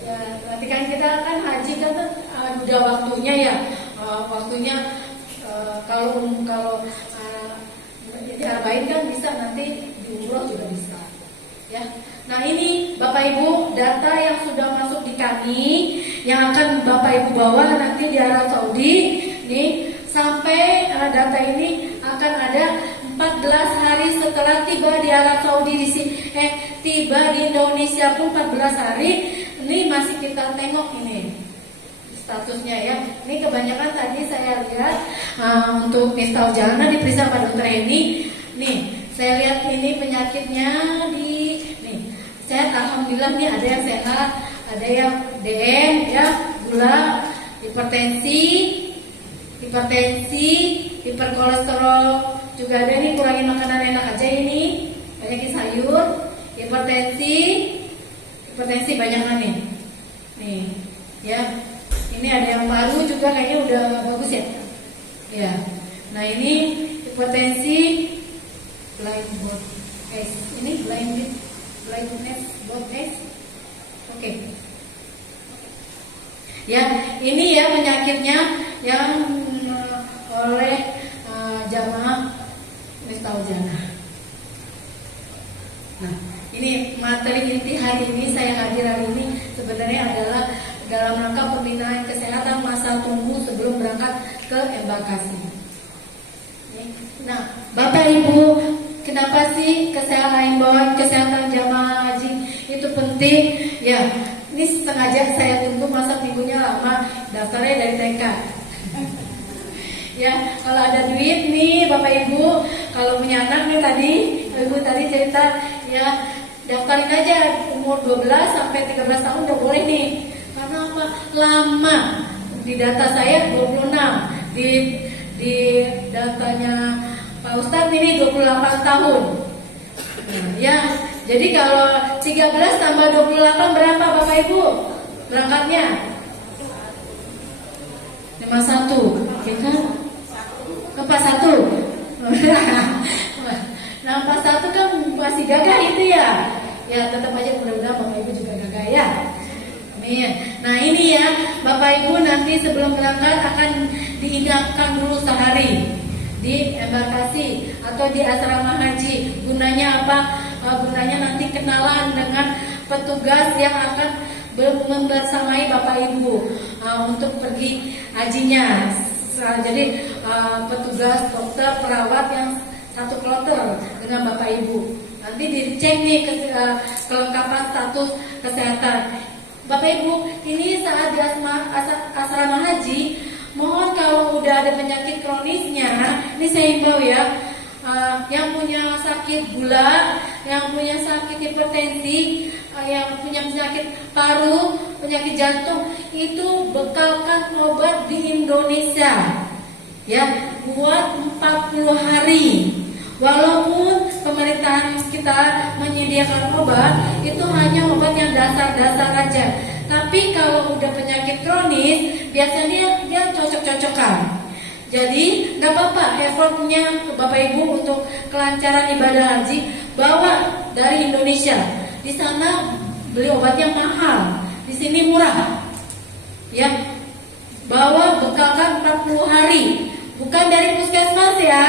Ya, nanti kan kita kan haji kan udah waktunya ya, kalau diarba'in kan bisa, nanti di umroh juga bisa, ya. Nah ini Bapak Ibu data yang sudah masuk di kami, yang akan Bapak Ibu bawa nanti di Arab Saudi. Nih sampai data ini akan ada 14 hari setelah tiba di Arab Saudi di sini, tiba di Indonesia pun 14 hari. Ini masih kita tengok ini statusnya ya. Ini kebanyakan tadi saya lihat untuk misal jana diperiksa pada dokter ini. Nih saya lihat ini penyakitnya saya alhamdulillah nih ada yang sehat, ada yang DM ya, gula, hipertensi, hiperkolesterol, juga ada nih kurangin makanan enak aja ini, banyakin sayur, hipertensi banyak nih. Nih, ya. Ini ada yang baru juga kayaknya udah bagus ya. Ya. Nah, ini hipertensi blind spot S. Ini blindness spot S. Oke. Ya, ini ya penyakitnya yang oleh jamaah Mistaujana. Nah, ini materi inti hari ini saya hadir hari ini sebenarnya adalah dalam rangka pembinaan kesehatan masa tunggu sebelum berangkat ke embarkasi. Nah, Bapak Ibu, kenapa sih kesehatan jamaah haji itu penting? Ya, ini sengaja saya tunggu masa minggunya lama, daftarnya dari TK. Ya, kalau ada duit nih Bapak Ibu, kalau punya anak nih Ibu tadi cerita ya, daftarin aja umur 12 sampai 13 tahun udah boleh nih. Karena apa? Lama. Di data saya 26, di datanya Pak Ustadz ini 28 tahun. Nah, ya, jadi kalau 13 tambah 28 berapa Bapak Ibu? Berangkatnya 51, ya kan? 41. Nah, 41 kan masih gagah itu ya. Ya, tetap aja mudah-mudahan Bapak Ibu juga gagah ya. Amin. Nah, ini ya, Bapak Ibu nanti sebelum berangkat akan diingatkan dulu sehari di embarkasi atau di asrama haji. Gunanya apa? Gunanya nanti kenalan dengan petugas yang akan membersamai Bapak Ibu untuk pergi hajinya. Jadi petugas dokter perawat yang satu kloter dengan Bapak Ibu. Nanti dicek nih kelengkapan status kesehatan. Bapak Ibu, ini saat di asrama haji, mohon kalau udah ada penyakit kronisnya, ini saya himbau ya, yang punya sakit gula, yang punya sakit hipertensi, yang punya penyakit paru, penyakit jantung, itu bekalkan obat di Indonesia ya, buat 40 hari. Walaupun pemerintahan kita menyediakan obat, itu hanya obat yang dasar-dasar aja. Tapi kalau udah penyakit kronis, biasanya dia cocok-cocokan. Jadi nggak apa-apa effortnya Bapak Ibu untuk kelancaran ibadah haji, bawa dari Indonesia. Di sana beli obat yang mahal, di sini murah. Ya, bawa bekalkan 40 hari, bukan dari puskesmas ya.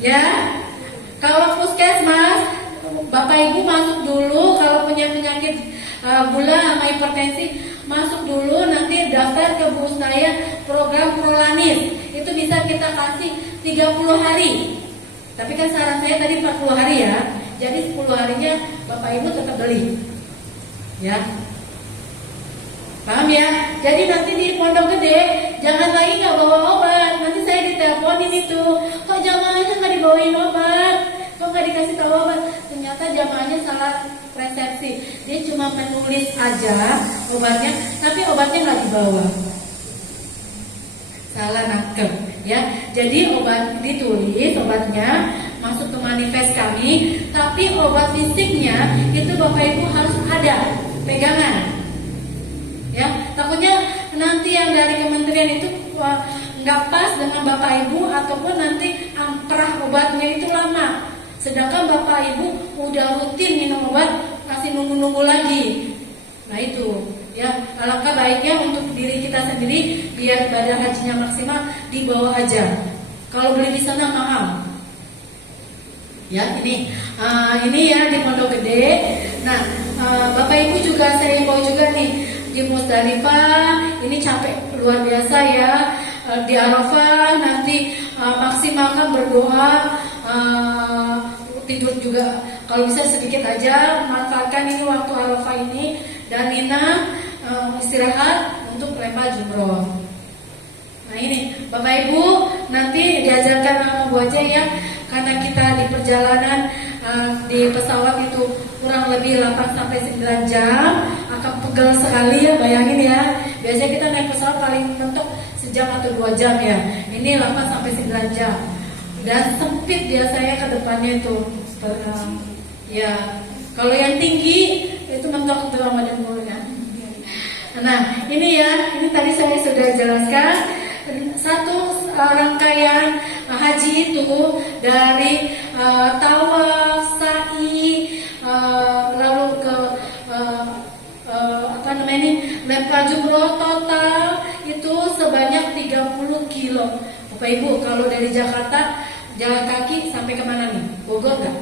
Ya, kalau puskesmas Bapak Ibu masuk dulu, kalau punya penyakit gula sama hipertensi masuk dulu, nanti daftar ke Bu saya program Prolanis. Itu bisa kita kasih 30 hari. Tapi kan saran saya tadi 40 hari ya. Jadi 10 harinya Bapak Ibu tetap beli. Ya. Paham ya? Jadi nanti di Pondok Gede jangan lagi nggak bawa obat. Nanti saya diteleponin itu, kok jamaahnya nggak dibawain obat, kok nggak dikasih tahu obat. Ternyata jamaahnya salah resepsi. Dia cuma menulis aja obatnya, tapi obatnya nggak dibawa. Salah nangkep ya. Jadi obat ditulis obatnya masuk ke manifest kami, tapi obat fisiknya itu Bapak Ibu harus ada pegangan. Ya, takutnya nanti yang dari kementerian itu nggak pas dengan Bapak Ibu, ataupun nanti amprah obatnya itu lama. Sedangkan Bapak Ibu udah rutin minum obat, masih nunggu-nunggu lagi. Nah itu, ya alangkah baiknya untuk diri kita sendiri biar ibadah hajinya maksimal dibawa aja. Kalau beli di sana mahal. Ya ini ya di Pondok Gede. Nah Bapak Ibu juga saya himbau juga nih. Di Musdalifah ini capek luar biasa ya. Di Arafah nanti maksimalkan berdoa, tidur juga kalau bisa sedikit aja, manfaatkan ini waktu Arafah ini, dan Mina istirahat untuk lempar jumroh. Nah ini Bapak Ibu nanti diajarkan sama Bu aja ya, karena kita di perjalanan di pesawat itu kurang lebih 8-9 jam, akan pegel sekali ya, bayangin ya. Biasanya kita naik pesawat paling mentok sejam atau 2 jam ya. Ini 8-9 jam. Dan sempit biasanya ke depannya itu. Ya, kalau yang tinggi itu mentok ke badan mulutnya. Nah, ini ya, ini tadi saya sudah jelaskan satu rangkaian haji itu dari tawaf, sa'i, lalu ke lempar jumroh total itu sebanyak 30 kilo. Bapak Ibu, kalau dari Jakarta jalan kaki sampai kemana nih? Bogor nggak?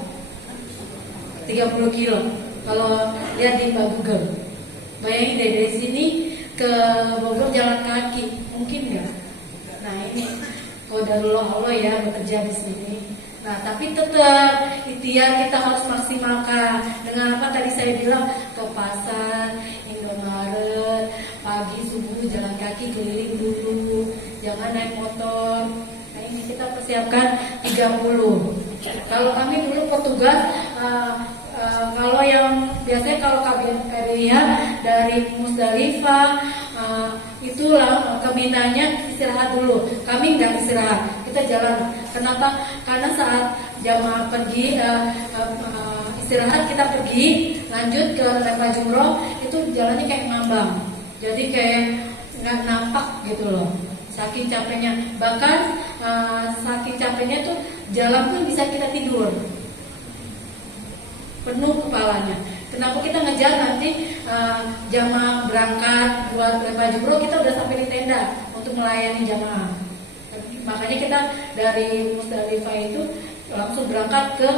30 kilo. Kalau lihat di Google, bayangin deh dari sini ke Bogor jalan kaki, mungkin nggak? Nah ini qadarullah Allah ya bekerja di sini. Nah tapi tetap ikhtiar kita harus maksimalkan. Dengan apa tadi saya bilang, ke pasar, Indomaret, pagi subuh jalan kaki keliling dulu, jangan naik motor. Nah ini kita persiapkan 30. Kalau kami dulu petugas, kalau yang biasanya kalau KBRIA dari Musdalifah itulah keminanya istirahat dulu. Kami nggak istirahat, kita jalan. Kenapa? Karena saat jamaah pergi istirahat, kita pergi lanjut ke lempar jumroh, itu jalannya kayak ngambang, jadi kayak nggak nampak gitu loh, saking capeknya. Bahkan saking capeknya tuh jalan pun bisa kita tidur penuh kepalanya. Kenapa kita ngejar nanti jamaah berangkat buat lempar jumroh, kita udah sampai di tenda untuk melayani jamaah. Makanya kita dari Musdalifah itu langsung berangkat ke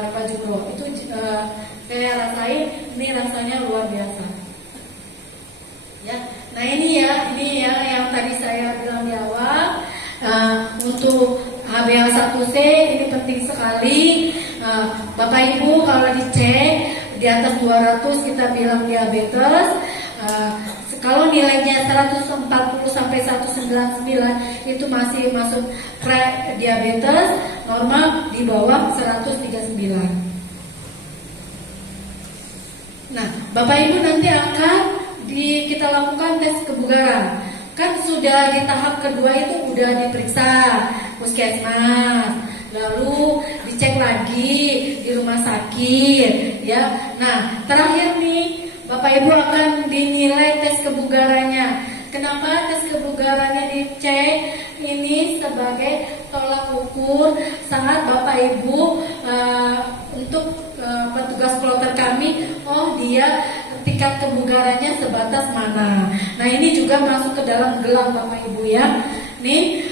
Levajuro. Itu saya rasain, ini rasanya luar biasa. Ya, nah ini ya yang tadi saya bilang di awal, untuk HbA1c ini penting sekali. Bapak Ibu kalau dicek di atas 200 kita bilang diabetes. Kalau nilainya 140 sampai 199 itu masih masuk pre-diabetes, normal di bawah 139. Nah, Bapak Ibu nanti akan kita lakukan tes kebugaran. Kan sudah di tahap kedua itu udah diperiksa puskesmas, lalu dicek lagi di rumah sakit, ya. Nah, terakhir nih Bapak Ibu akan dinilai tes kebugarannya. Kenapa tes kebugarannya dicek? Ini sebagai tolak ukur saat Bapak Ibu untuk petugas kloter kami, oh dia tingkat kebugarannya sebatas mana. Nah ini juga masuk ke dalam gelang Bapak Ibu ya. Nih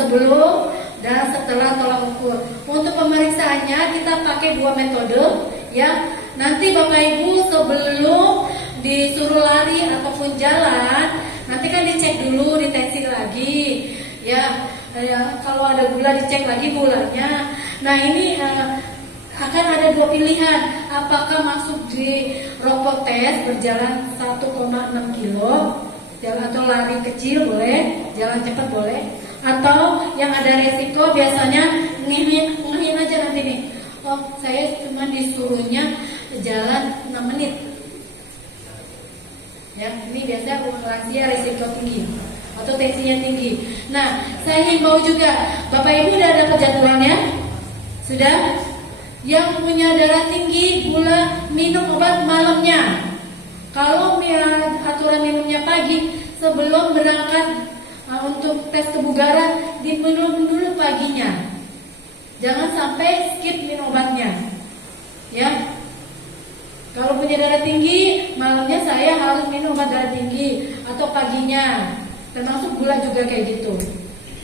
sebelum dan setelah tolak ukur. Untuk pemeriksaannya kita pakai 2 metode ya. Nanti Bapak Ibu sebelum disuruh lari ataupun jalan, nanti kan dicek dulu, ditensi lagi ya. Kalau ada gula dicek lagi gulanya. Nah ini akan ada 2 pilihan, apakah masuk di robot tes berjalan 1,6 kilo, jalan atau lari kecil boleh, jalan cepat boleh, atau yang ada resiko biasanya ngehin aja nanti nih. Oh saya cuma disuruhnya jalan 6 menit. Ya, ini biasa lansia risiko tinggi atau tensinya tinggi. Nah, saya himbau juga, Bapak Ibu udah dapat jadwalnya? Sudah? Yang punya darah tinggi, gula, minum obat malamnya. Kalau aturan minumnya pagi, sebelum berangkat untuk tes kebugaran, diminum dulu paginya. Jangan sampai skip minum obatnya. Ya. Kalau punya darah tinggi, malamnya saya harus minum obat darah tinggi atau paginya. Termasuk gula juga kayak gitu.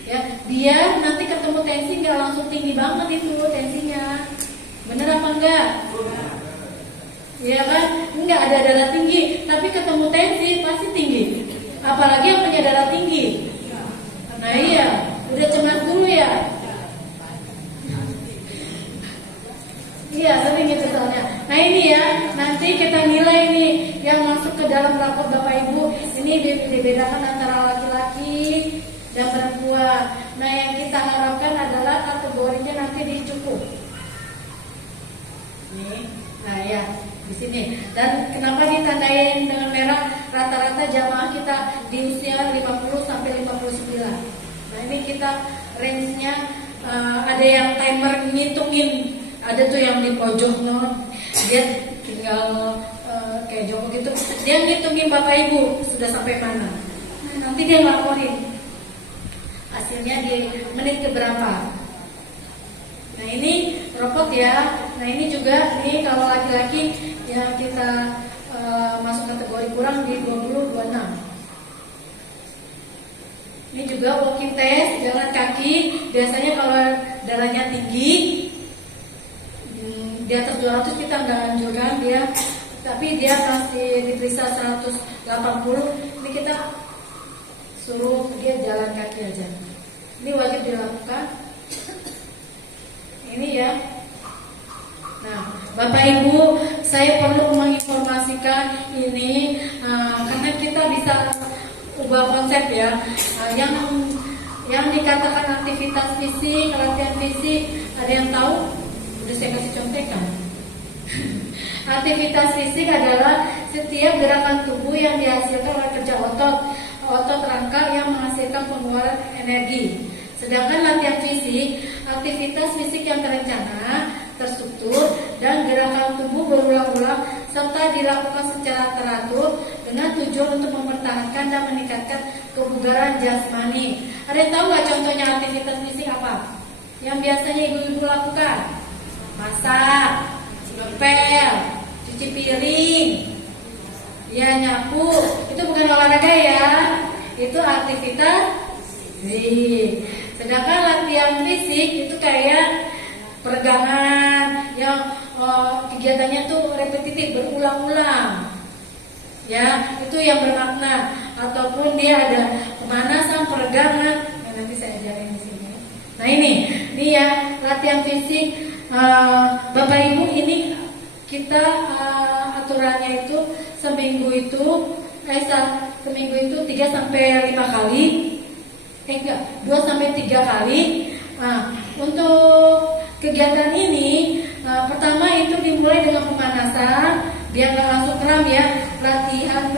Ya, biar nanti ketemu tensi nggak langsung tinggi banget itu tensinya. Bener apa enggak? Iya kan? Enggak ada darah tinggi, tapi ketemu tensi pasti tinggi. Apalagi yang punya darah tinggi. Nah iya, udah cemas dulu ya. Iya, sering gitu soalnya. Nah ini ya, nanti kita nilai nih yang masuk ke dalam rapor Bapak Ibu. Ini dibedakan antara laki-laki dan perempuan. Nah yang kita harapkan adalah kategorinya nanti dicukup. Nih, nah ya di sini. Dan kenapa ditandain dengan merah? Rata-rata jamaah kita di usia 50 sampai 59. Nah ini kita range-nya ada yang timer ngitungin. Ada tuh yang di pojok dia tinggal kayak jongkok gitu. Dia ngitungin Bapak Ibu sudah sampai mana. Nah, nanti dia laporin hasilnya di menit keberapa. Nah ini robot ya. Nah ini juga nih kalau laki-laki yang kita masuk kategori kurang di 20-26. Ini juga walking test jalan kaki. Biasanya kalau darahnya tinggi di atas 200 kita nggak anjurkan dia, tapi dia masih diperiksa 180. Ini kita suruh dia jalan kaki aja. Ini wajib dilakukan. Ini ya. Nah, Bapak Ibu, saya perlu menginformasikan ini karena kita bisa ubah konsep ya. Yang dikatakan aktivitas fisik, latihan fisik, ada yang tahu? Udah saya kasih contekan. Aktivitas fisik adalah setiap gerakan tubuh yang dihasilkan oleh kerja otot rangka yang menghasilkan pengeluaran energi. Sedangkan latihan fisik, aktivitas fisik yang terencana, terstruktur, dan gerakan tubuh berulang-ulang serta dilakukan secara teratur dengan tujuan untuk mempertahankan dan meningkatkan kebugaran jasmani. Ada yang tahu nggak contohnya aktivitas fisik apa? Yang biasanya ibu-ibu lakukan? Masak, ngepel, cuci piring, ya nyapu. Itu bukan olahraga ya, itu aktivitas fisik. Sedangkan latihan fisik itu kayak peregangan, ya kegiatannya tuh repetitif, berulang-ulang. Ya, itu yang bermakna. Ataupun dia ada pemanasan, peregangan. Ya, nanti saya ajarin di sini. Nah ini ya latihan fisik. Bapak Ibu, ini kita aturannya itu seminggu itu seminggu itu 3 sampai 5 kali. Enggak, 2 sampai 3 kali. Nah, untuk kegiatan ini pertama itu dimulai dengan pemanasan, biar nggak langsung kram ya. Latihan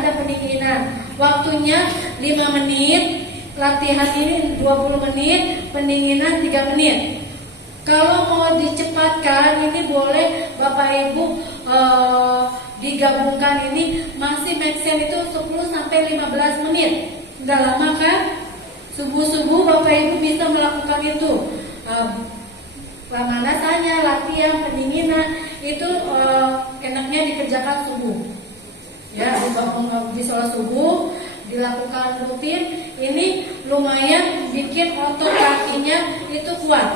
dan pendinginan. Waktunya 5 menit. Latihan ini 20 menit, pendinginan 3 menit. Kalau mau dicepatkan, ini boleh Bapak Ibu digabungkan, ini masih maximum itu 10 sampai 15 menit. Nggak lama kan? Subuh-subuh Bapak Ibu bisa melakukan itu. Pemanasannya, latihan, pendinginan itu enaknya dikerjakan subuh. Ya, di sholat subuh dilakukan rutin. Ini lumayan bikin otot kakinya itu kuat.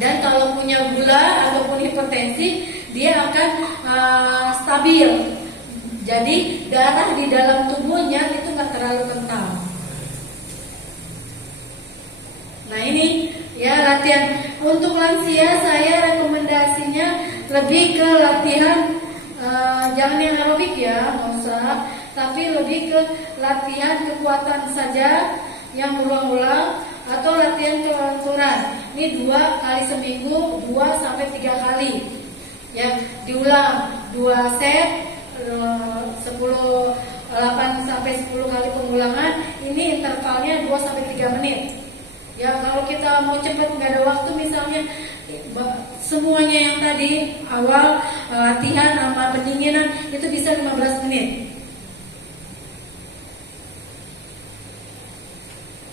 Dan kalau punya gula ataupun hipertensi, dia akan stabil. Jadi darah di dalam tubuhnya itu nggak terlalu kental. Nah ini ya latihan untuk lansia, saya rekomendasinya lebih ke latihan jangan yang aerobik ya, nggak usah, tapi lebih ke latihan kekuatan saja yang berulang-ulang atau latihan kelenturan. Ini 2 kali seminggu, 2 sampai 3 kali. Ya, diulang 2 set 8 sampai 10 kali pengulangan. Ini intervalnya 2 sampai 3 menit. Ya, kalau kita mau cepat nggak ada waktu, misalnya semuanya yang tadi awal latihan sama pendinginan itu bisa 15 menit.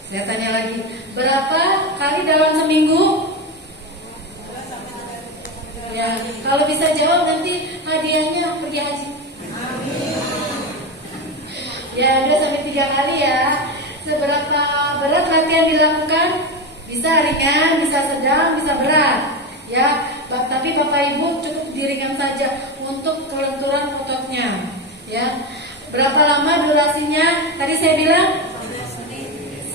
Saya tanya lagi, berapa kali dalam seminggu? Ya, kalau bisa jawab nanti hadiahnya pergi haji. Ya, 2 sampai 3 kali ya. Seberapa berat latihan dilakukan? Bisa ringan, bisa sedang, bisa berat. Ya, tapi Bapak Ibu cukup diringan saja untuk kelenturan ototnya. Ya, berapa lama durasinya? Tadi saya bilang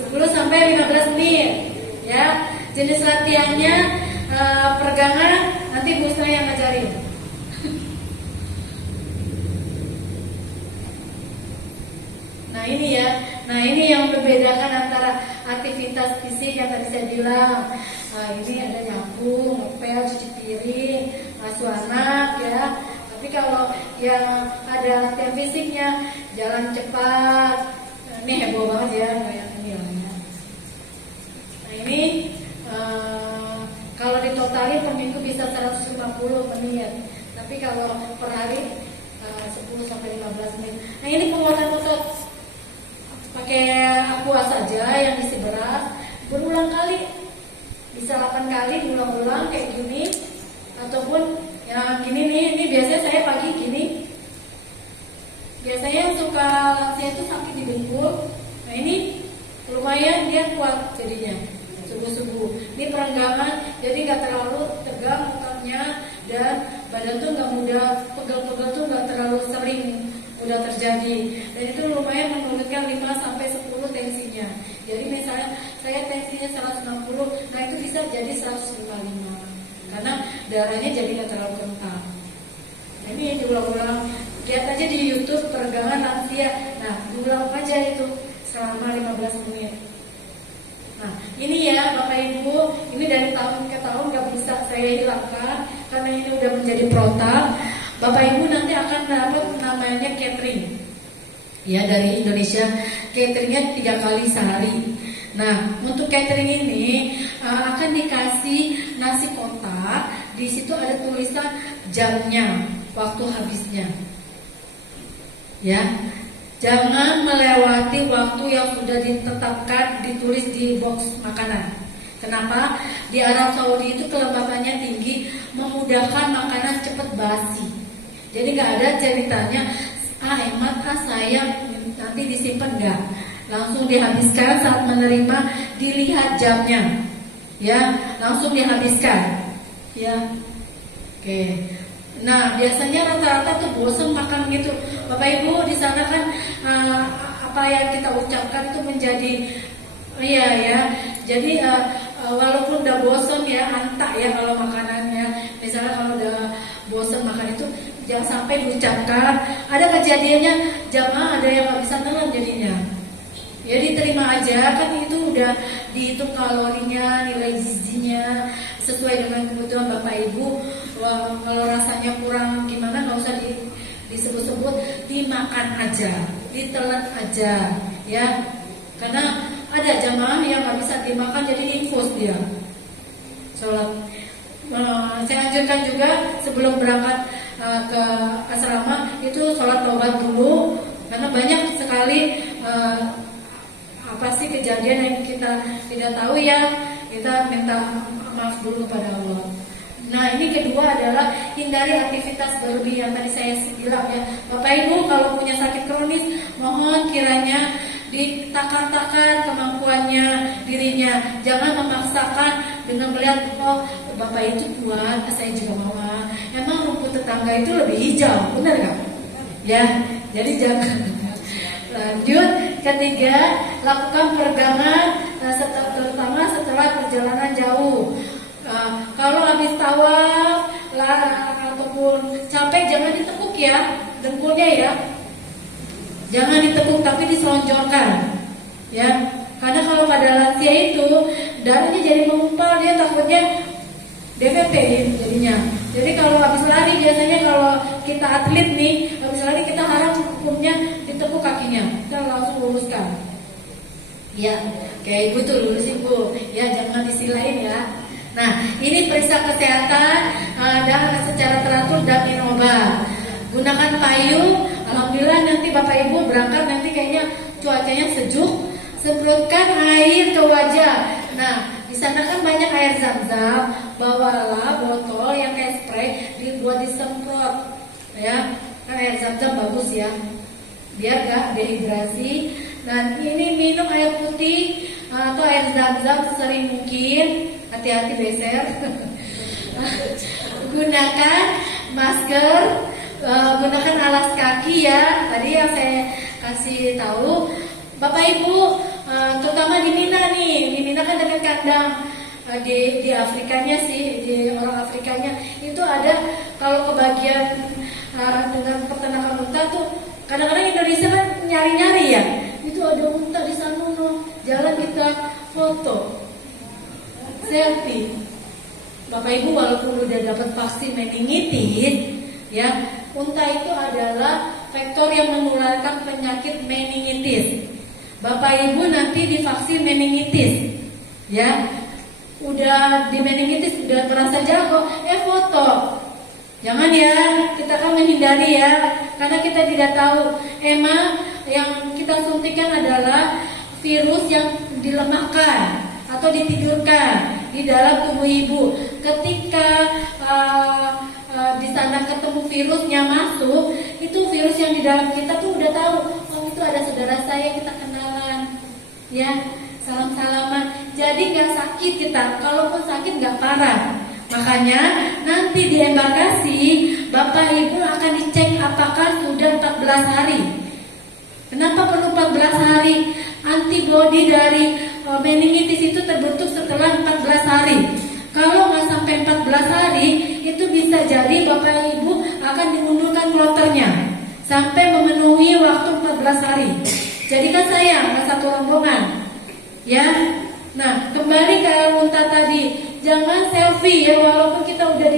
10 sampai 15 menit. Ya, jenis latihannya peregangan. Nanti Bu saya yang ngajarin. Nah ini ya, ini yang membedakan antara aktivitas fisik yang tadi saya bilang. Ini ada nyapu, ngepel, cuci piring, asuh anak ya. Tapi kalau yang ada latihan fisiknya, jalan cepat, ini heboh banget ya kayak ini ya. Nah ini kalau ditotalin per minggu bisa 150 menit. Tapi kalau per hari 10 sampai 15 menit. Nah ini penguatan otot. Pakai aqua saja yang isi beras, berulang kali, bisa 8 kali berulang-ulang kayak gini, ataupun yang gini nih, ini biasanya saya pagi gini. Biasanya suka lansia itu sakit di dengkul. Nah ini lumayan dia kuat jadinya subuh-subuh. Ini perenggangan, jadi nggak terlalu tegang ototnya dan badan tuh nggak mudah pegel-pegel tuh nggak terlalu sering udah terjadi, dan itu lumayan menurunkan 5 sampai 10 tensinya. Jadi misalnya saya tensinya 160, nah itu bisa jadi 155 karena darahnya jadi nggak terlalu kental. Nah, ini diulang-ulang, lihat aja di YouTube peregangan lansia. Nah, diulang aja itu selama 15 menit. Nah, ini ya Bapak Ibu, ini dari tahun ke tahun nggak bisa saya hilangkan karena ini udah menjadi protap. Bapak Ibu nanti akan dapat namanya catering. Ya, dari Indonesia, cateringnya 3 kali sehari. Nah, untuk catering ini akan dikasih nasi kotak. Di situ ada tulisan jamnya, waktu habisnya. Ya, jangan melewati waktu yang sudah ditetapkan, ditulis di box makanan. Kenapa? Di Arab Saudi itu kelembabannya tinggi, memudahkan makanan cepat basi. Jadi nggak ada ceritanya, hemat sayang nanti disimpan, nggak. Langsung dihabiskan saat menerima, dilihat jamnya, ya langsung dihabiskan. Ya, oke. Nah, biasanya rata-rata tuh bosan makan gitu. Bapak Ibu di sana kan apa yang kita ucapkan itu menjadi iya ya. Jadi walaupun udah bosan ya, antak ya kalau makanannya. Misalnya kalau udah bosan makan itu jangan sampai diucapkan. Ada kejadiannya jamaah ada yang nggak bisa nelan jadinya. Ya diterima aja, kan itu udah dihitung kalorinya, nilai gizinya sesuai dengan kebutuhan Bapak Ibu. Wah, kalau rasanya kurang gimana nggak usah disebut-sebut, dimakan aja, ditelan aja, ya. Karena ada jamaah yang nggak bisa dimakan jadi infus dia sholat. Saya anjurkan juga sebelum berangkat ke asrama itu sholat taubat dulu, karena banyak sekali apa sih kejadian yang kita tidak tahu ya, kita minta maaf dulu pada Allah. Nah ini kedua adalah hindari aktivitas berlebih yang tadi saya bilang ya. Bapak Ibu kalau punya sakit kronis, mohon kiranya ditakar-takar kemampuannya dirinya. Jangan memaksakan dengan melihat, oh Bapak itu kuat, saya juga mau. Emang rumput tetangga itu lebih hijau, benar gak? Ya, jadi jangan. Lanjut, ketiga, lakukan peregangan terutama setelah perjalanan jauh. Kalau habis tawaf ataupun capek jangan ditekuk ya, dengkulnya ya. Jangan ditekuk tapi diselonjorkan. Ya. Karena kalau pada lansia itu darahnya jadi mengumpal, dia takutnya DPT jadinya. Jadi kalau habis lari biasanya kalau kita atlet nih, habis lari kita harap hukumnya ditekuk kakinya, kita langsung luruskan. Ya, kayak ibu tuh lurusin Bu. Ya jangan disilain ya. Nah ini periksa kesehatan dan secara teratur dan minum obat. Gunakan payung. Alhamdulillah nanti Bapak Ibu berangkat nanti kayaknya cuacanya sejuk. Semprotkan air ke wajah. Nah di sana kan banyak air zam-zam. Bawalah botol yang kayak spray dibuat disemprot. Ya, kan air zam-zam bagus ya. Biar gak dehidrasi. Dan ini minum air putih atau air zam-zam sesering mungkin. Hati-hati beser. Gunakan masker, gunakan alas kaki ya. Tadi yang saya kasih tahu, Bapak Ibu, terutama di Mina nih. Di Mina kan dekat kandang. Di Afrikanya sih, di orang Afrikanya itu ada kalau kebagian dengan peternakan unta tuh kadang-kadang Indonesia kan nyari-nyari ya. Itu ada unta di sana, jalan kita foto. Selfie. Bapak Ibu walaupun udah dapat vaksin meningitis, ya, unta itu adalah faktor yang menularkan penyakit meningitis. Bapak Ibu nanti divaksin meningitis, ya, udah di meningitis udah merasa jago, foto. Jangan ya, kita kan menghindari ya, karena kita tidak tahu. Emang yang kita suntikan adalah virus yang dilemahkan atau ditidurkan di dalam tubuh ibu. Ketika di sana ketemu virusnya masuk, itu virus yang di dalam kita tuh udah tahu, oh itu ada saudara saya, kita kenalan, ya, salam-salaman. Jadi nggak sakit kita, kalaupun sakit nggak parah. Makanya nanti di embarkasi Bapak Ibu akan dicek apakah sudah 14 hari. Kenapa perlu 14 hari? Antibodi dari meningitis itu terbentuk setelah 14 hari. Kalau nggak sampai 14 hari, itu bisa jadi Bapak Ibu akan dimundurkan kloternya sampai memenuhi waktu 14 hari. Jadi kan sayang, nggak satu rombongan, ya. Nah, kembali ke unta tadi, jangan selfie ya, walaupun kita udah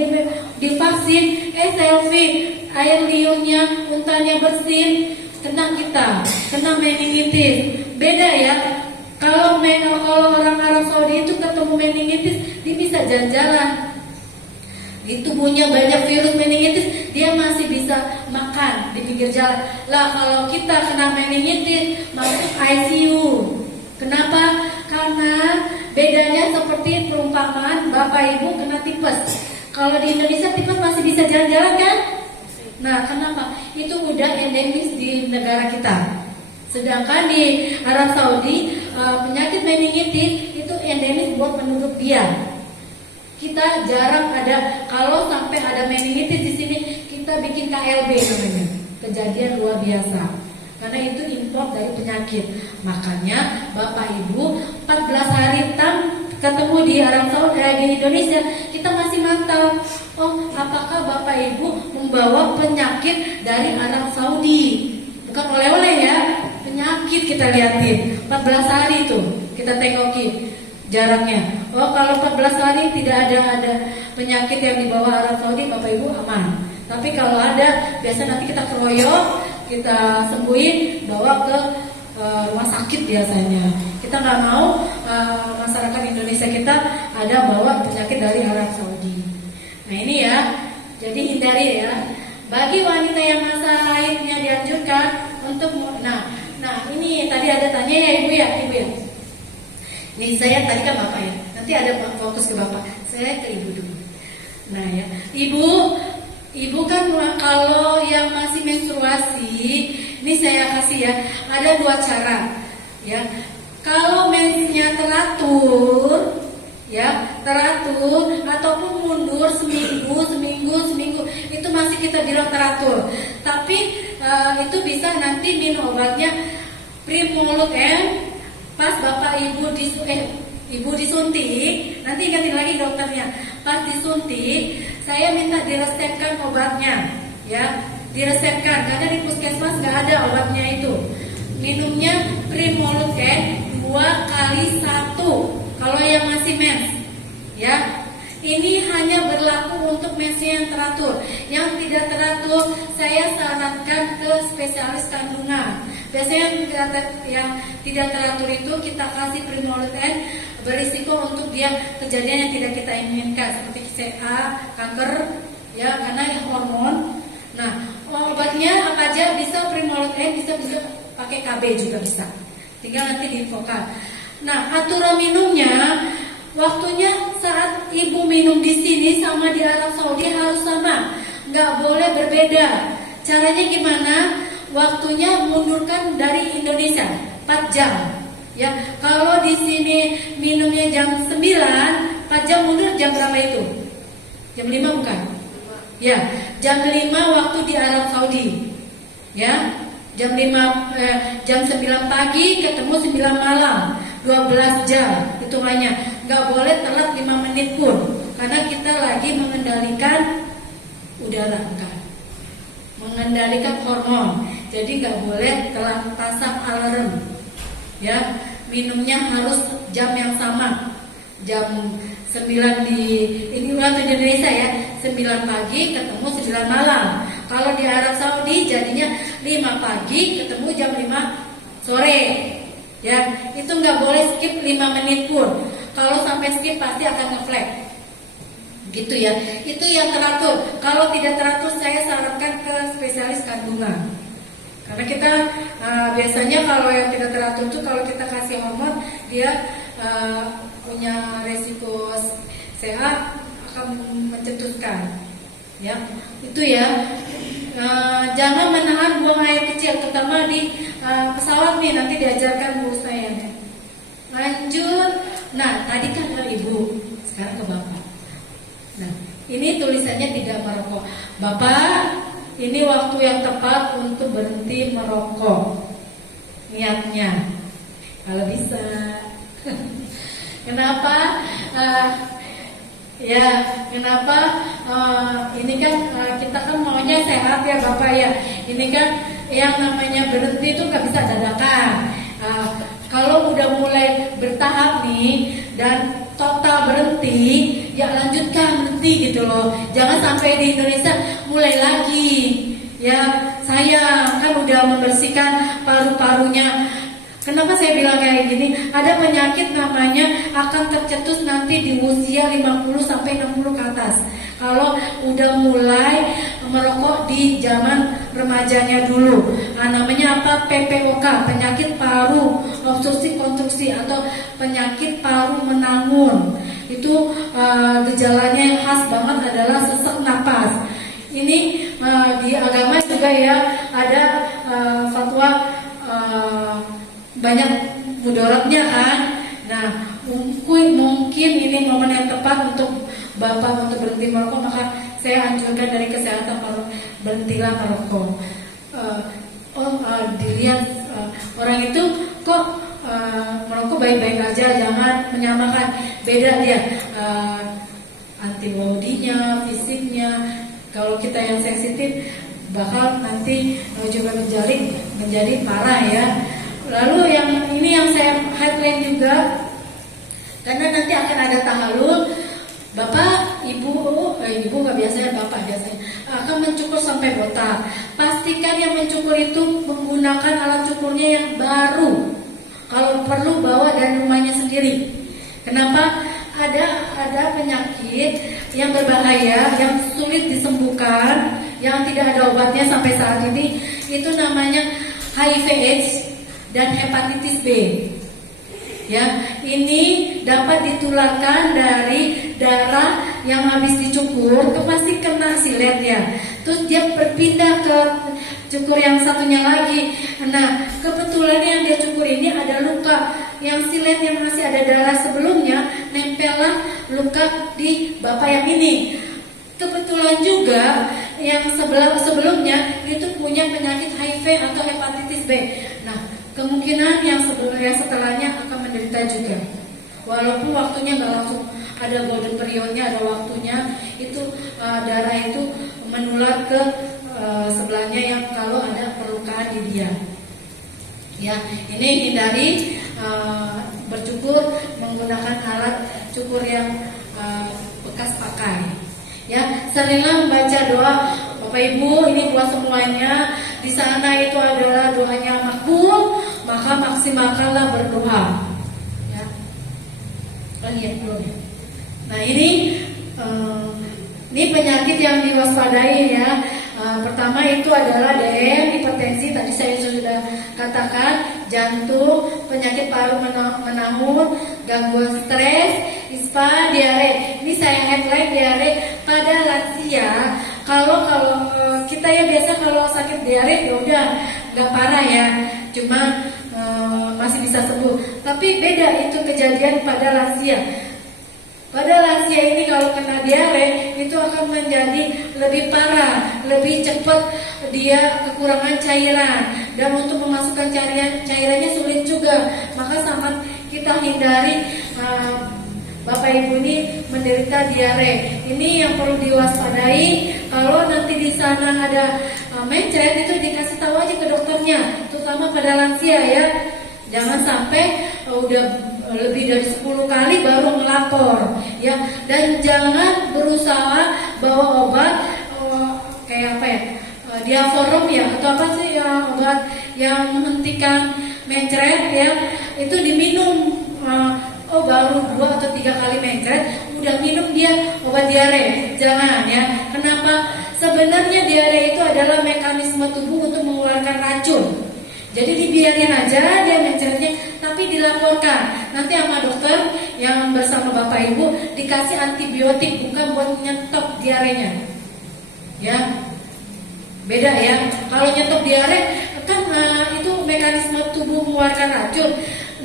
divaksin, selfie, air liurnya, untanya bersin, kena kita, kena meningitis. Beda ya. Kalau orang Arab Saudi itu ketemu meningitis, dia bisa jalan-jalan. Di tubuhnya banyak virus meningitis, dia masih bisa makan di pinggir jalan. Lah kalau kita kena meningitis, masuk ICU. Kenapa? Karena bedanya seperti perumpamaan Bapak Ibu kena tipes. Kalau di Indonesia tipes masih bisa jalan-jalan kan? Nah, kenapa? Itu udah endemis di negara kita. Sedangkan di Arab Saudi penyakit meningitis itu endemis buat penduduk dia. Kita jarang ada, kalau sampai ada meningitis di sini kita bikin KLB namanya, kejadian luar biasa. Karena itu import dari penyakit. Makanya Bapak Ibu 14 hari ketemu di Arab Saudi, di Indonesia kita masih mantau. Oh, apakah Bapak Ibu membawa penyakit dari Arab Saudi? Bukan oleh-oleh ya, penyakit kita liatin. 14 hari itu kita tengokin jaraknya. Oh, kalau 14 hari tidak ada penyakit yang dibawa Arab Saudi, Bapak Ibu aman. Tapi kalau ada, biasa nanti kita keroyok, kita sembuhin, bawa ke rumah sakit biasanya. Kita nggak mau masyarakat Indonesia kita ada bawa penyakit dari Arab Saudi. Nah ini ya, jadi hindari ya. Bagi wanita yang masa haidnya dianjurkan untuk nah ini tadi ada tanya ya ibu ya. Ini saya tadi kan bapak ya. Nanti ada fokus ke bapak. Saya ke ibu dulu. Nah ya, ibu kan kalau yang masih menstruasi, ini saya kasih ya, ada 2 cara ya. Kalau mensnya teratur ataupun mundur seminggu itu masih kita bilang teratur. Tapi itu bisa nanti minum obatnya Primolut M. Pas bapak ibu disuntik, nanti ingatin lagi dokternya. Pas disuntik, saya minta diresepkan obatnya, ya, diresepkan karena di puskesmas nggak ada obatnya itu. Minumnya Primolut N 2 kali 1 kalau yang masih mens, ya. Ini hanya berlaku untuk mensnya yang teratur. Yang tidak teratur, saya sarankan ke spesialis kandungan. Biasanya yang tidak teratur itu kita kasih Primolut N, berisiko untuk dia kejadian yang tidak kita inginkan seperti CA, kanker, ya karena hormon. Nah, obatnya apa aja bisa Primolut N, bisa pakai KB juga bisa. Tinggal nanti diinfokan. Nah, aturan minumnya, waktunya saat ibu minum di sini sama di Arab Saudi harus sama, nggak boleh berbeda. Caranya gimana? Waktunya mundurkan dari Indonesia 4 jam. Ya, kalau di sini minumnya jam 9, 4 jam mundur jam berapa itu? Jam 5 bukan? Ya, jam 5 waktu di Arab Saudi. Ya, jam 9 pagi ketemu 9 malam. 12 jam hitungannya. Nggak boleh telat 5 menit pun. Karena kita lagi mengendalikan udara kan. Mengendalikan hormon. Jadi nggak boleh telat pasang alarm. Ya, minumnya harus jam yang sama. Jam 9 ini waktu Indonesia ya, 9 pagi ketemu 9 malam. Kalau di Arab Saudi jadinya 5 pagi ketemu jam 5 sore. Ya, itu nggak boleh skip 5 menit pun. Kalau sampai skip pasti akan nge-flag. Gitu ya. Itu yang teratur. Kalau tidak teratur saya sarankan ke spesialis kandungan. Karena kita biasanya kalau yang tidak teratur itu kalau kita kasih hormon dia punya resiko sehat akan mencetuskan. Ya, itu ya. Jangan menahan buang air kecil, terutama di pesawat nih, nanti diajarkan guru saya. Lanjut. Nah, tadi kan ke ibu, sekarang ke bapak. Nah, ini tulisannya tidak merokok. Bapak, ini waktu yang tepat untuk berhenti merokok. Niatnya, kalau bisa. Kenapa? Ya, kenapa? Ini kan kita kan maunya sehat ya Bapak ya. Ini kan yang namanya berhenti itu nggak bisa dadakan. Kalau udah mulai bertahap nih dan total berhenti, ya lanjutkan berhenti gitu loh. Jangan sampai di Indonesia mulai lagi. Ya, saya kan udah membersihkan paru-parunya. Kenapa saya bilang kayak gini? Ada penyakit namanya akan tercetus nanti di usia 50 sampai 60 ke atas. Kalau udah mulai merokok di zaman remajanya dulu. Namanya apa? PPOK, penyakit paru obstruksi konstruksi atau penyakit paru menangun. Itu gejalanya yang khas banget adalah sesak napas. Ini di agama juga ya ada fatwa banyak mudaratnya kan. Nah, mungkin ini momen yang tepat untuk Bapak untuk berhenti merokok, maka saya anjurkan dari kesehatan berhentilah merokok. Dilihat orang itu kok merokok baik-baik aja, jangan menyamakan, beda dia antibodinya, fisiknya. Kalau kita yang sensitif bakal nanti juga menjadi parah ya. Lalu yang ini yang saya highlight juga, karena nanti akan ada tahalul, bapak, ibu nggak biasanya, bapak biasanya akan mencukur sampai botak. Pastikan yang mencukur itu menggunakan alat cukurnya yang baru. Kalau perlu bawa dari rumahnya sendiri. Kenapa? Ada penyakit yang berbahaya, yang sulit disembuhkan, yang tidak ada obatnya sampai saat ini. Itu namanya HIV/AIDS dan hepatitis B. Ya, ini dapat ditularkan dari darah yang habis dicukur, itu pasti kena silet ya. Terus dia berpindah ke cukur yang satunya lagi. Nah, kebetulan yang dia cukur ini ada luka, yang silet yang masih ada darah sebelumnya nempellah luka di bapak yang ini. Kebetulan juga yang sebelumnya itu punya penyakit HIV atau hepatitis B. Nah, kemungkinan yang setelahnya akan menderita juga. Walaupun waktunya nggak langsung ada golden periodnya, ada waktunya itu darah itu menular ke sebelahnya yang kalau ada perlukaan di dia. Ya, ini hindari bercukur menggunakan alat cukur yang bekas pakai. Ya, seringlah membaca doa. Bapak Ibu, ini buat semuanya. Di sana itu adalah doanya makbul, maka maksimalkanlah berdoa. Ya. Lihat dulu. Nah, ini penyakit yang diwaspadai ya. Pertama itu adalah DM, hipertensi, tadi saya sudah katakan, jantung, penyakit paru menahun, gangguan stres, ispa, diare. Ini saya headline diare pada lansia. Kalau kita ya biasa kalau sakit diare ya udah nggak parah ya, cuma masih bisa sembuh. Tapi beda itu kejadian pada lansia. Pada lansia ini kalau kena diare itu akan menjadi lebih parah, lebih cepat dia kekurangan cairan, dan untuk memasukkan cairannya sulit juga. Maka sama kita hindari Bapak Ibu ini menderita diare. Ini yang perlu diwaspadai. Kalau nanti di sana ada mencret itu dikasih tahu aja ke dokternya, terutama pada lansia ya. Jangan sampai udah lebih dari 10 kali baru melapor ya. Dan jangan berusaha bawa obat kayak apa ya, diaforum ya, atau apa sih ya, obat yang menghentikan mencret ya, itu diminum. Baru 2 atau 3 kali mencret udah minum dia obat diare. Jangan ya. Kenapa? Sebenarnya diare itu adalah mekanisme tubuh untuk mengeluarkan racun. Jadi dibiarin aja dia mencretnya, tapi dilaporkan. Nanti sama dokter yang bersama Bapak Ibu dikasih antibiotik, bukan buat nyetop diarenya. Ya. Beda ya. Kalau nyetop diare kan itu mekanisme tubuh mengeluarkan racun.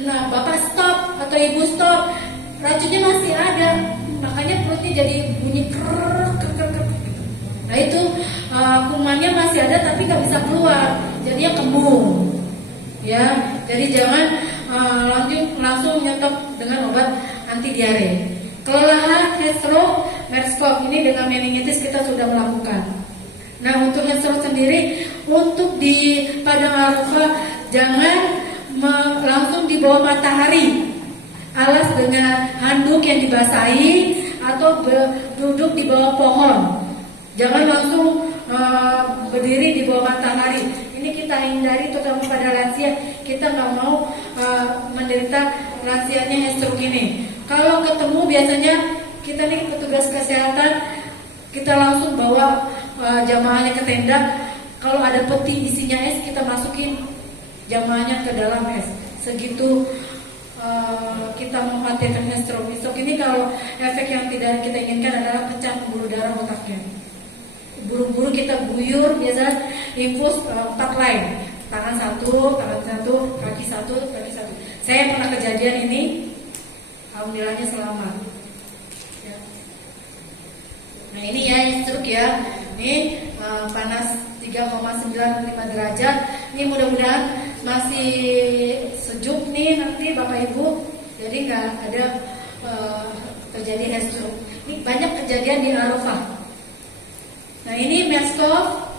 Nah, Bapak stop atau Ibu stop, racunnya masih ada, makanya perutnya jadi bunyi krek. Nah itu kumannya masih ada tapi nggak bisa keluar, jadinya kembung. Ya, jadi jangan langsung nyetop dengan obat anti diare. Kelelahan, heat stroke, MERS-CoV ini dengan meningitis kita sudah melakukan. Nah, untuk heat stroke sendiri, untuk di Padang Arafah jangan langsung di bawah matahari, alas dengan handuk yang dibasahi, atau duduk di bawah pohon. Jangan langsung berdiri di bawah matahari. Ini kita hindari, terutama pada lansia. Kita nggak mau menderita lansianya heat stroke ini. Kalau ketemu biasanya kita nih petugas kesehatan, kita langsung bawa jamaahnya ke tenda. Kalau ada peti isinya es, kita masukin jamaahnya ke dalam es. Segitu kita mengkhawatirkan heat stroke. Heat stroke ini kalau efek yang tidak kita inginkan adalah pecah pembuluh darah otaknya. Buru-buru kita guyur, biasa infus 4 line, tangan satu, kaki satu. Saya pernah kejadian ini, alhamdulillahnya selamat. Ya. ya. Ini panas 3,95 derajat. Ini mudah-mudahan masih sejuk nih nanti Bapak Ibu. Jadi nggak ada terjadi heat stroke. Ini banyak kejadian di Arafah. Nah ini Meskov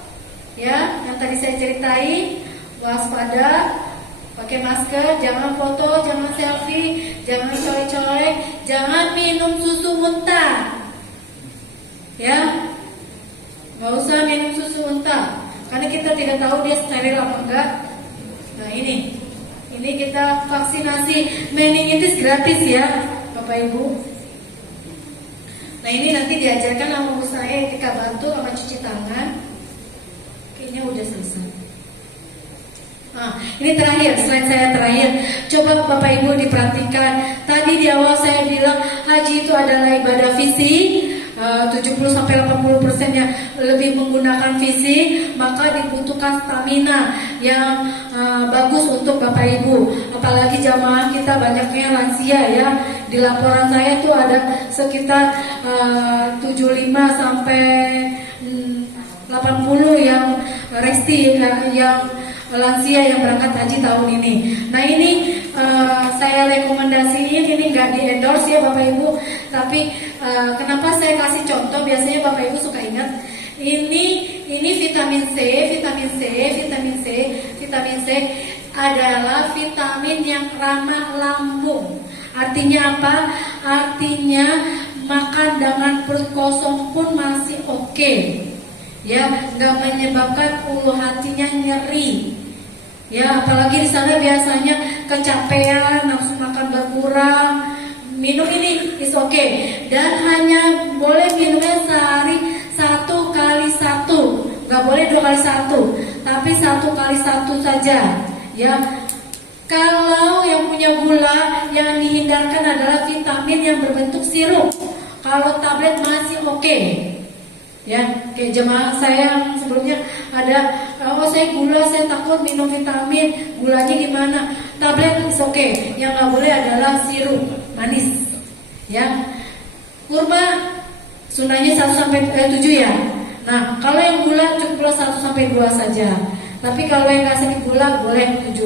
ya, yang tadi saya ceritain. Waspada, pakai masker, jangan foto, jangan selfie, jangan colek-colek, jangan minum susu muntah. Ya, nggak usah minum susu muntah, karena kita tidak tahu dia steril apa enggak. Nah ini kita vaksinasi meningitis gratis ya, Bapak Ibu. Nah ini nanti diajarkan sama ibu saya ketika bantu sama cuci tangan. Kayaknya udah selesai. Nah, ini terakhir, slide saya terakhir. Coba Bapak Ibu diperhatikan. Tadi di awal saya bilang haji itu adalah ibadah fisik. 70-80%-nya lebih menggunakan fisik, maka dibutuhkan stamina yang bagus untuk Bapak Ibu. Apalagi jamaah kita banyaknya lansia ya. Di laporan saya tuh ada sekitar 75 sampai 80 yang resti yang lansia yang berangkat haji tahun ini. Nah ini saya rekomendasiin, ini nggak di endorse ya Bapak Ibu, tapi kenapa saya kasih contoh, biasanya Bapak Ibu suka ingat ini vitamin C adalah vitamin yang ramah lambung. Artinya apa? Artinya makan dengan perut kosong pun masih oke. Ya, nggak menyebabkan ulu hatinya nyeri. Ya, apalagi di sana biasanya kecapean, nafsu makan berkurang. Minum ini is okay, dan hanya boleh minumnya sehari 1 kali 1, nggak boleh 2 kali 1, tapi 1 kali 1 saja. Ya, kalau yang punya gula, yang dihindarkan adalah vitamin yang berbentuk sirup. Kalau tablet masih oke. Ya, kayak jemaah saya yang sebelumnya ada, saya gula, saya takut minum vitamin, gulanya gimana? Tablet is okay. Yang nggak boleh adalah sirup manis. Ya, kurma sunahnya 1-7 ya. Nah, kalau yang gula cukup 1-2 saja. Tapi kalau yang nggak sakit gula boleh 7.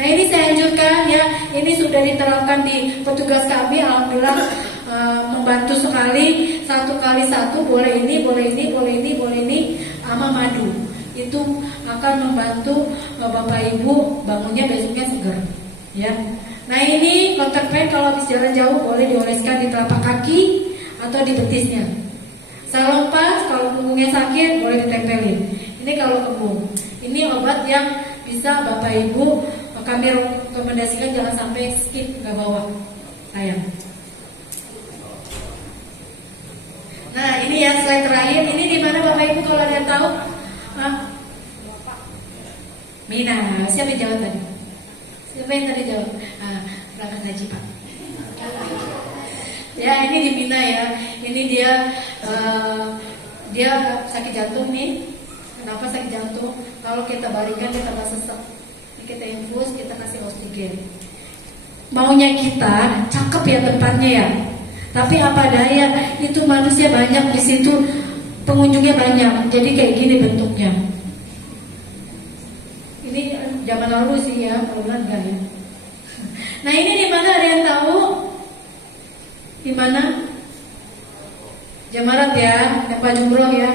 Nah ini saya anjurkan ya, ini sudah diterapkan di petugas kami, alhamdulillah membantu sekali. 1 kali 1 boleh ini, sama madu. Itu akan membantu Bapak Ibu bangunnya besoknya seger. Ya. Nah ini kontak pen kalau habis jalan jauh boleh dioleskan di telapak kaki atau di betisnya. Salompas kalau punggungnya sakit boleh ditempelin. Ini kalau kembung. Ini obat yang bisa Bapak Ibu kami rekomendasikan, jangan sampai skip, nggak bawa. Sayang. Nah ini ya slide terakhir. Ini di mana Bapak Ibu kalau ada yang tahu? Mina, siapa yang jawab tadi? Siapa yang tadi jawab? Berangkat haji Pak. Ya ini di Mina ya. Ini dia sakit jantung nih. Kenapa sakit jantung? Kalau kita baringkan dia tambah sesak. Kita infus, kita kasih oksigen. Maunya kita cakep ya tempatnya ya. Tapi apa daya, itu manusia banyak di situ, pengunjungnya banyak. Jadi kayak gini bentuknya. Ini zaman lalu sih ya, kalau enggak ya. Nah ini di mana, ada yang tahu? Di mana? Jamarat ya, tempat jumroh ya.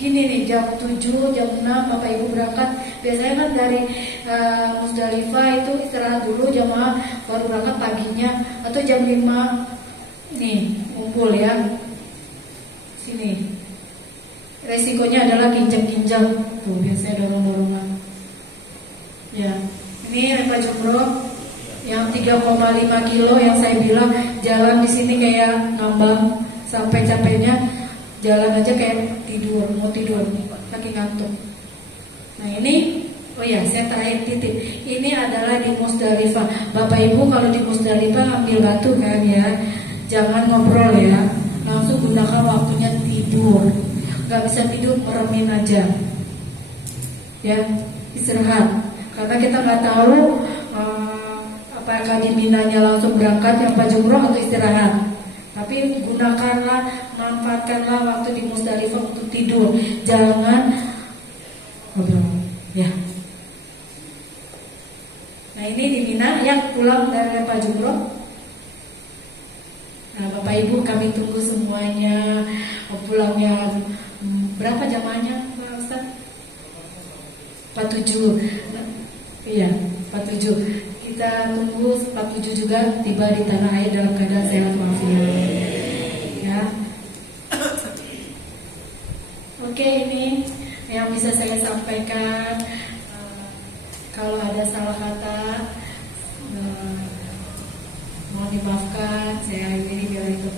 Gini nih, jam 7, jam 6 Bapak Ibu berangkat. Biasanya kan dari Musdalifah itu istirahat dulu, jamaah baru berangkat paginya. Atau jam 5 nih ngumpul ya. Sini. Resikonya adalah ginjal-ginjal. Tuh biasanya dorong-dorongan. Ya, ini lempar jumroh yang 3,5 kilo yang saya bilang, jalan di sini kayak ngambang, sampai capeknya jalan aja kayak tidur, mau tidur, saking ngantuk. Nah ini, oh ya saya terakhir titip, ini adalah di Musdalifah. Bapak Ibu kalau di Musdalifah ambil batu kan ya, jangan ngobrol ya, langsung gunakan waktunya tidur. Gak bisa tidur, meremin aja. Ya, istirahat. Karena kita nggak tahu apakah di Minanya langsung berangkat yang Pak Jumroh atau istirahat. Tapi gunakanlah, manfaatkanlah waktu di Musdalifah untuk tidur. Jangan ngobrol, ya. Nah ini di Mina yang pulang dari Pak Jumroh. Nah Bapak Ibu kami tunggu semuanya pulangnya. Berapa jamaahnya Pak Ustaz? 47. Iya 47. Kita tunggu 47 juga tiba di tanah air dalam keadaan sehat walafiat. Ya. Oke, ini yang bisa saya sampaikan. Kalau ada salah kata, mohon dimaafkan. Saya akhiri bila itu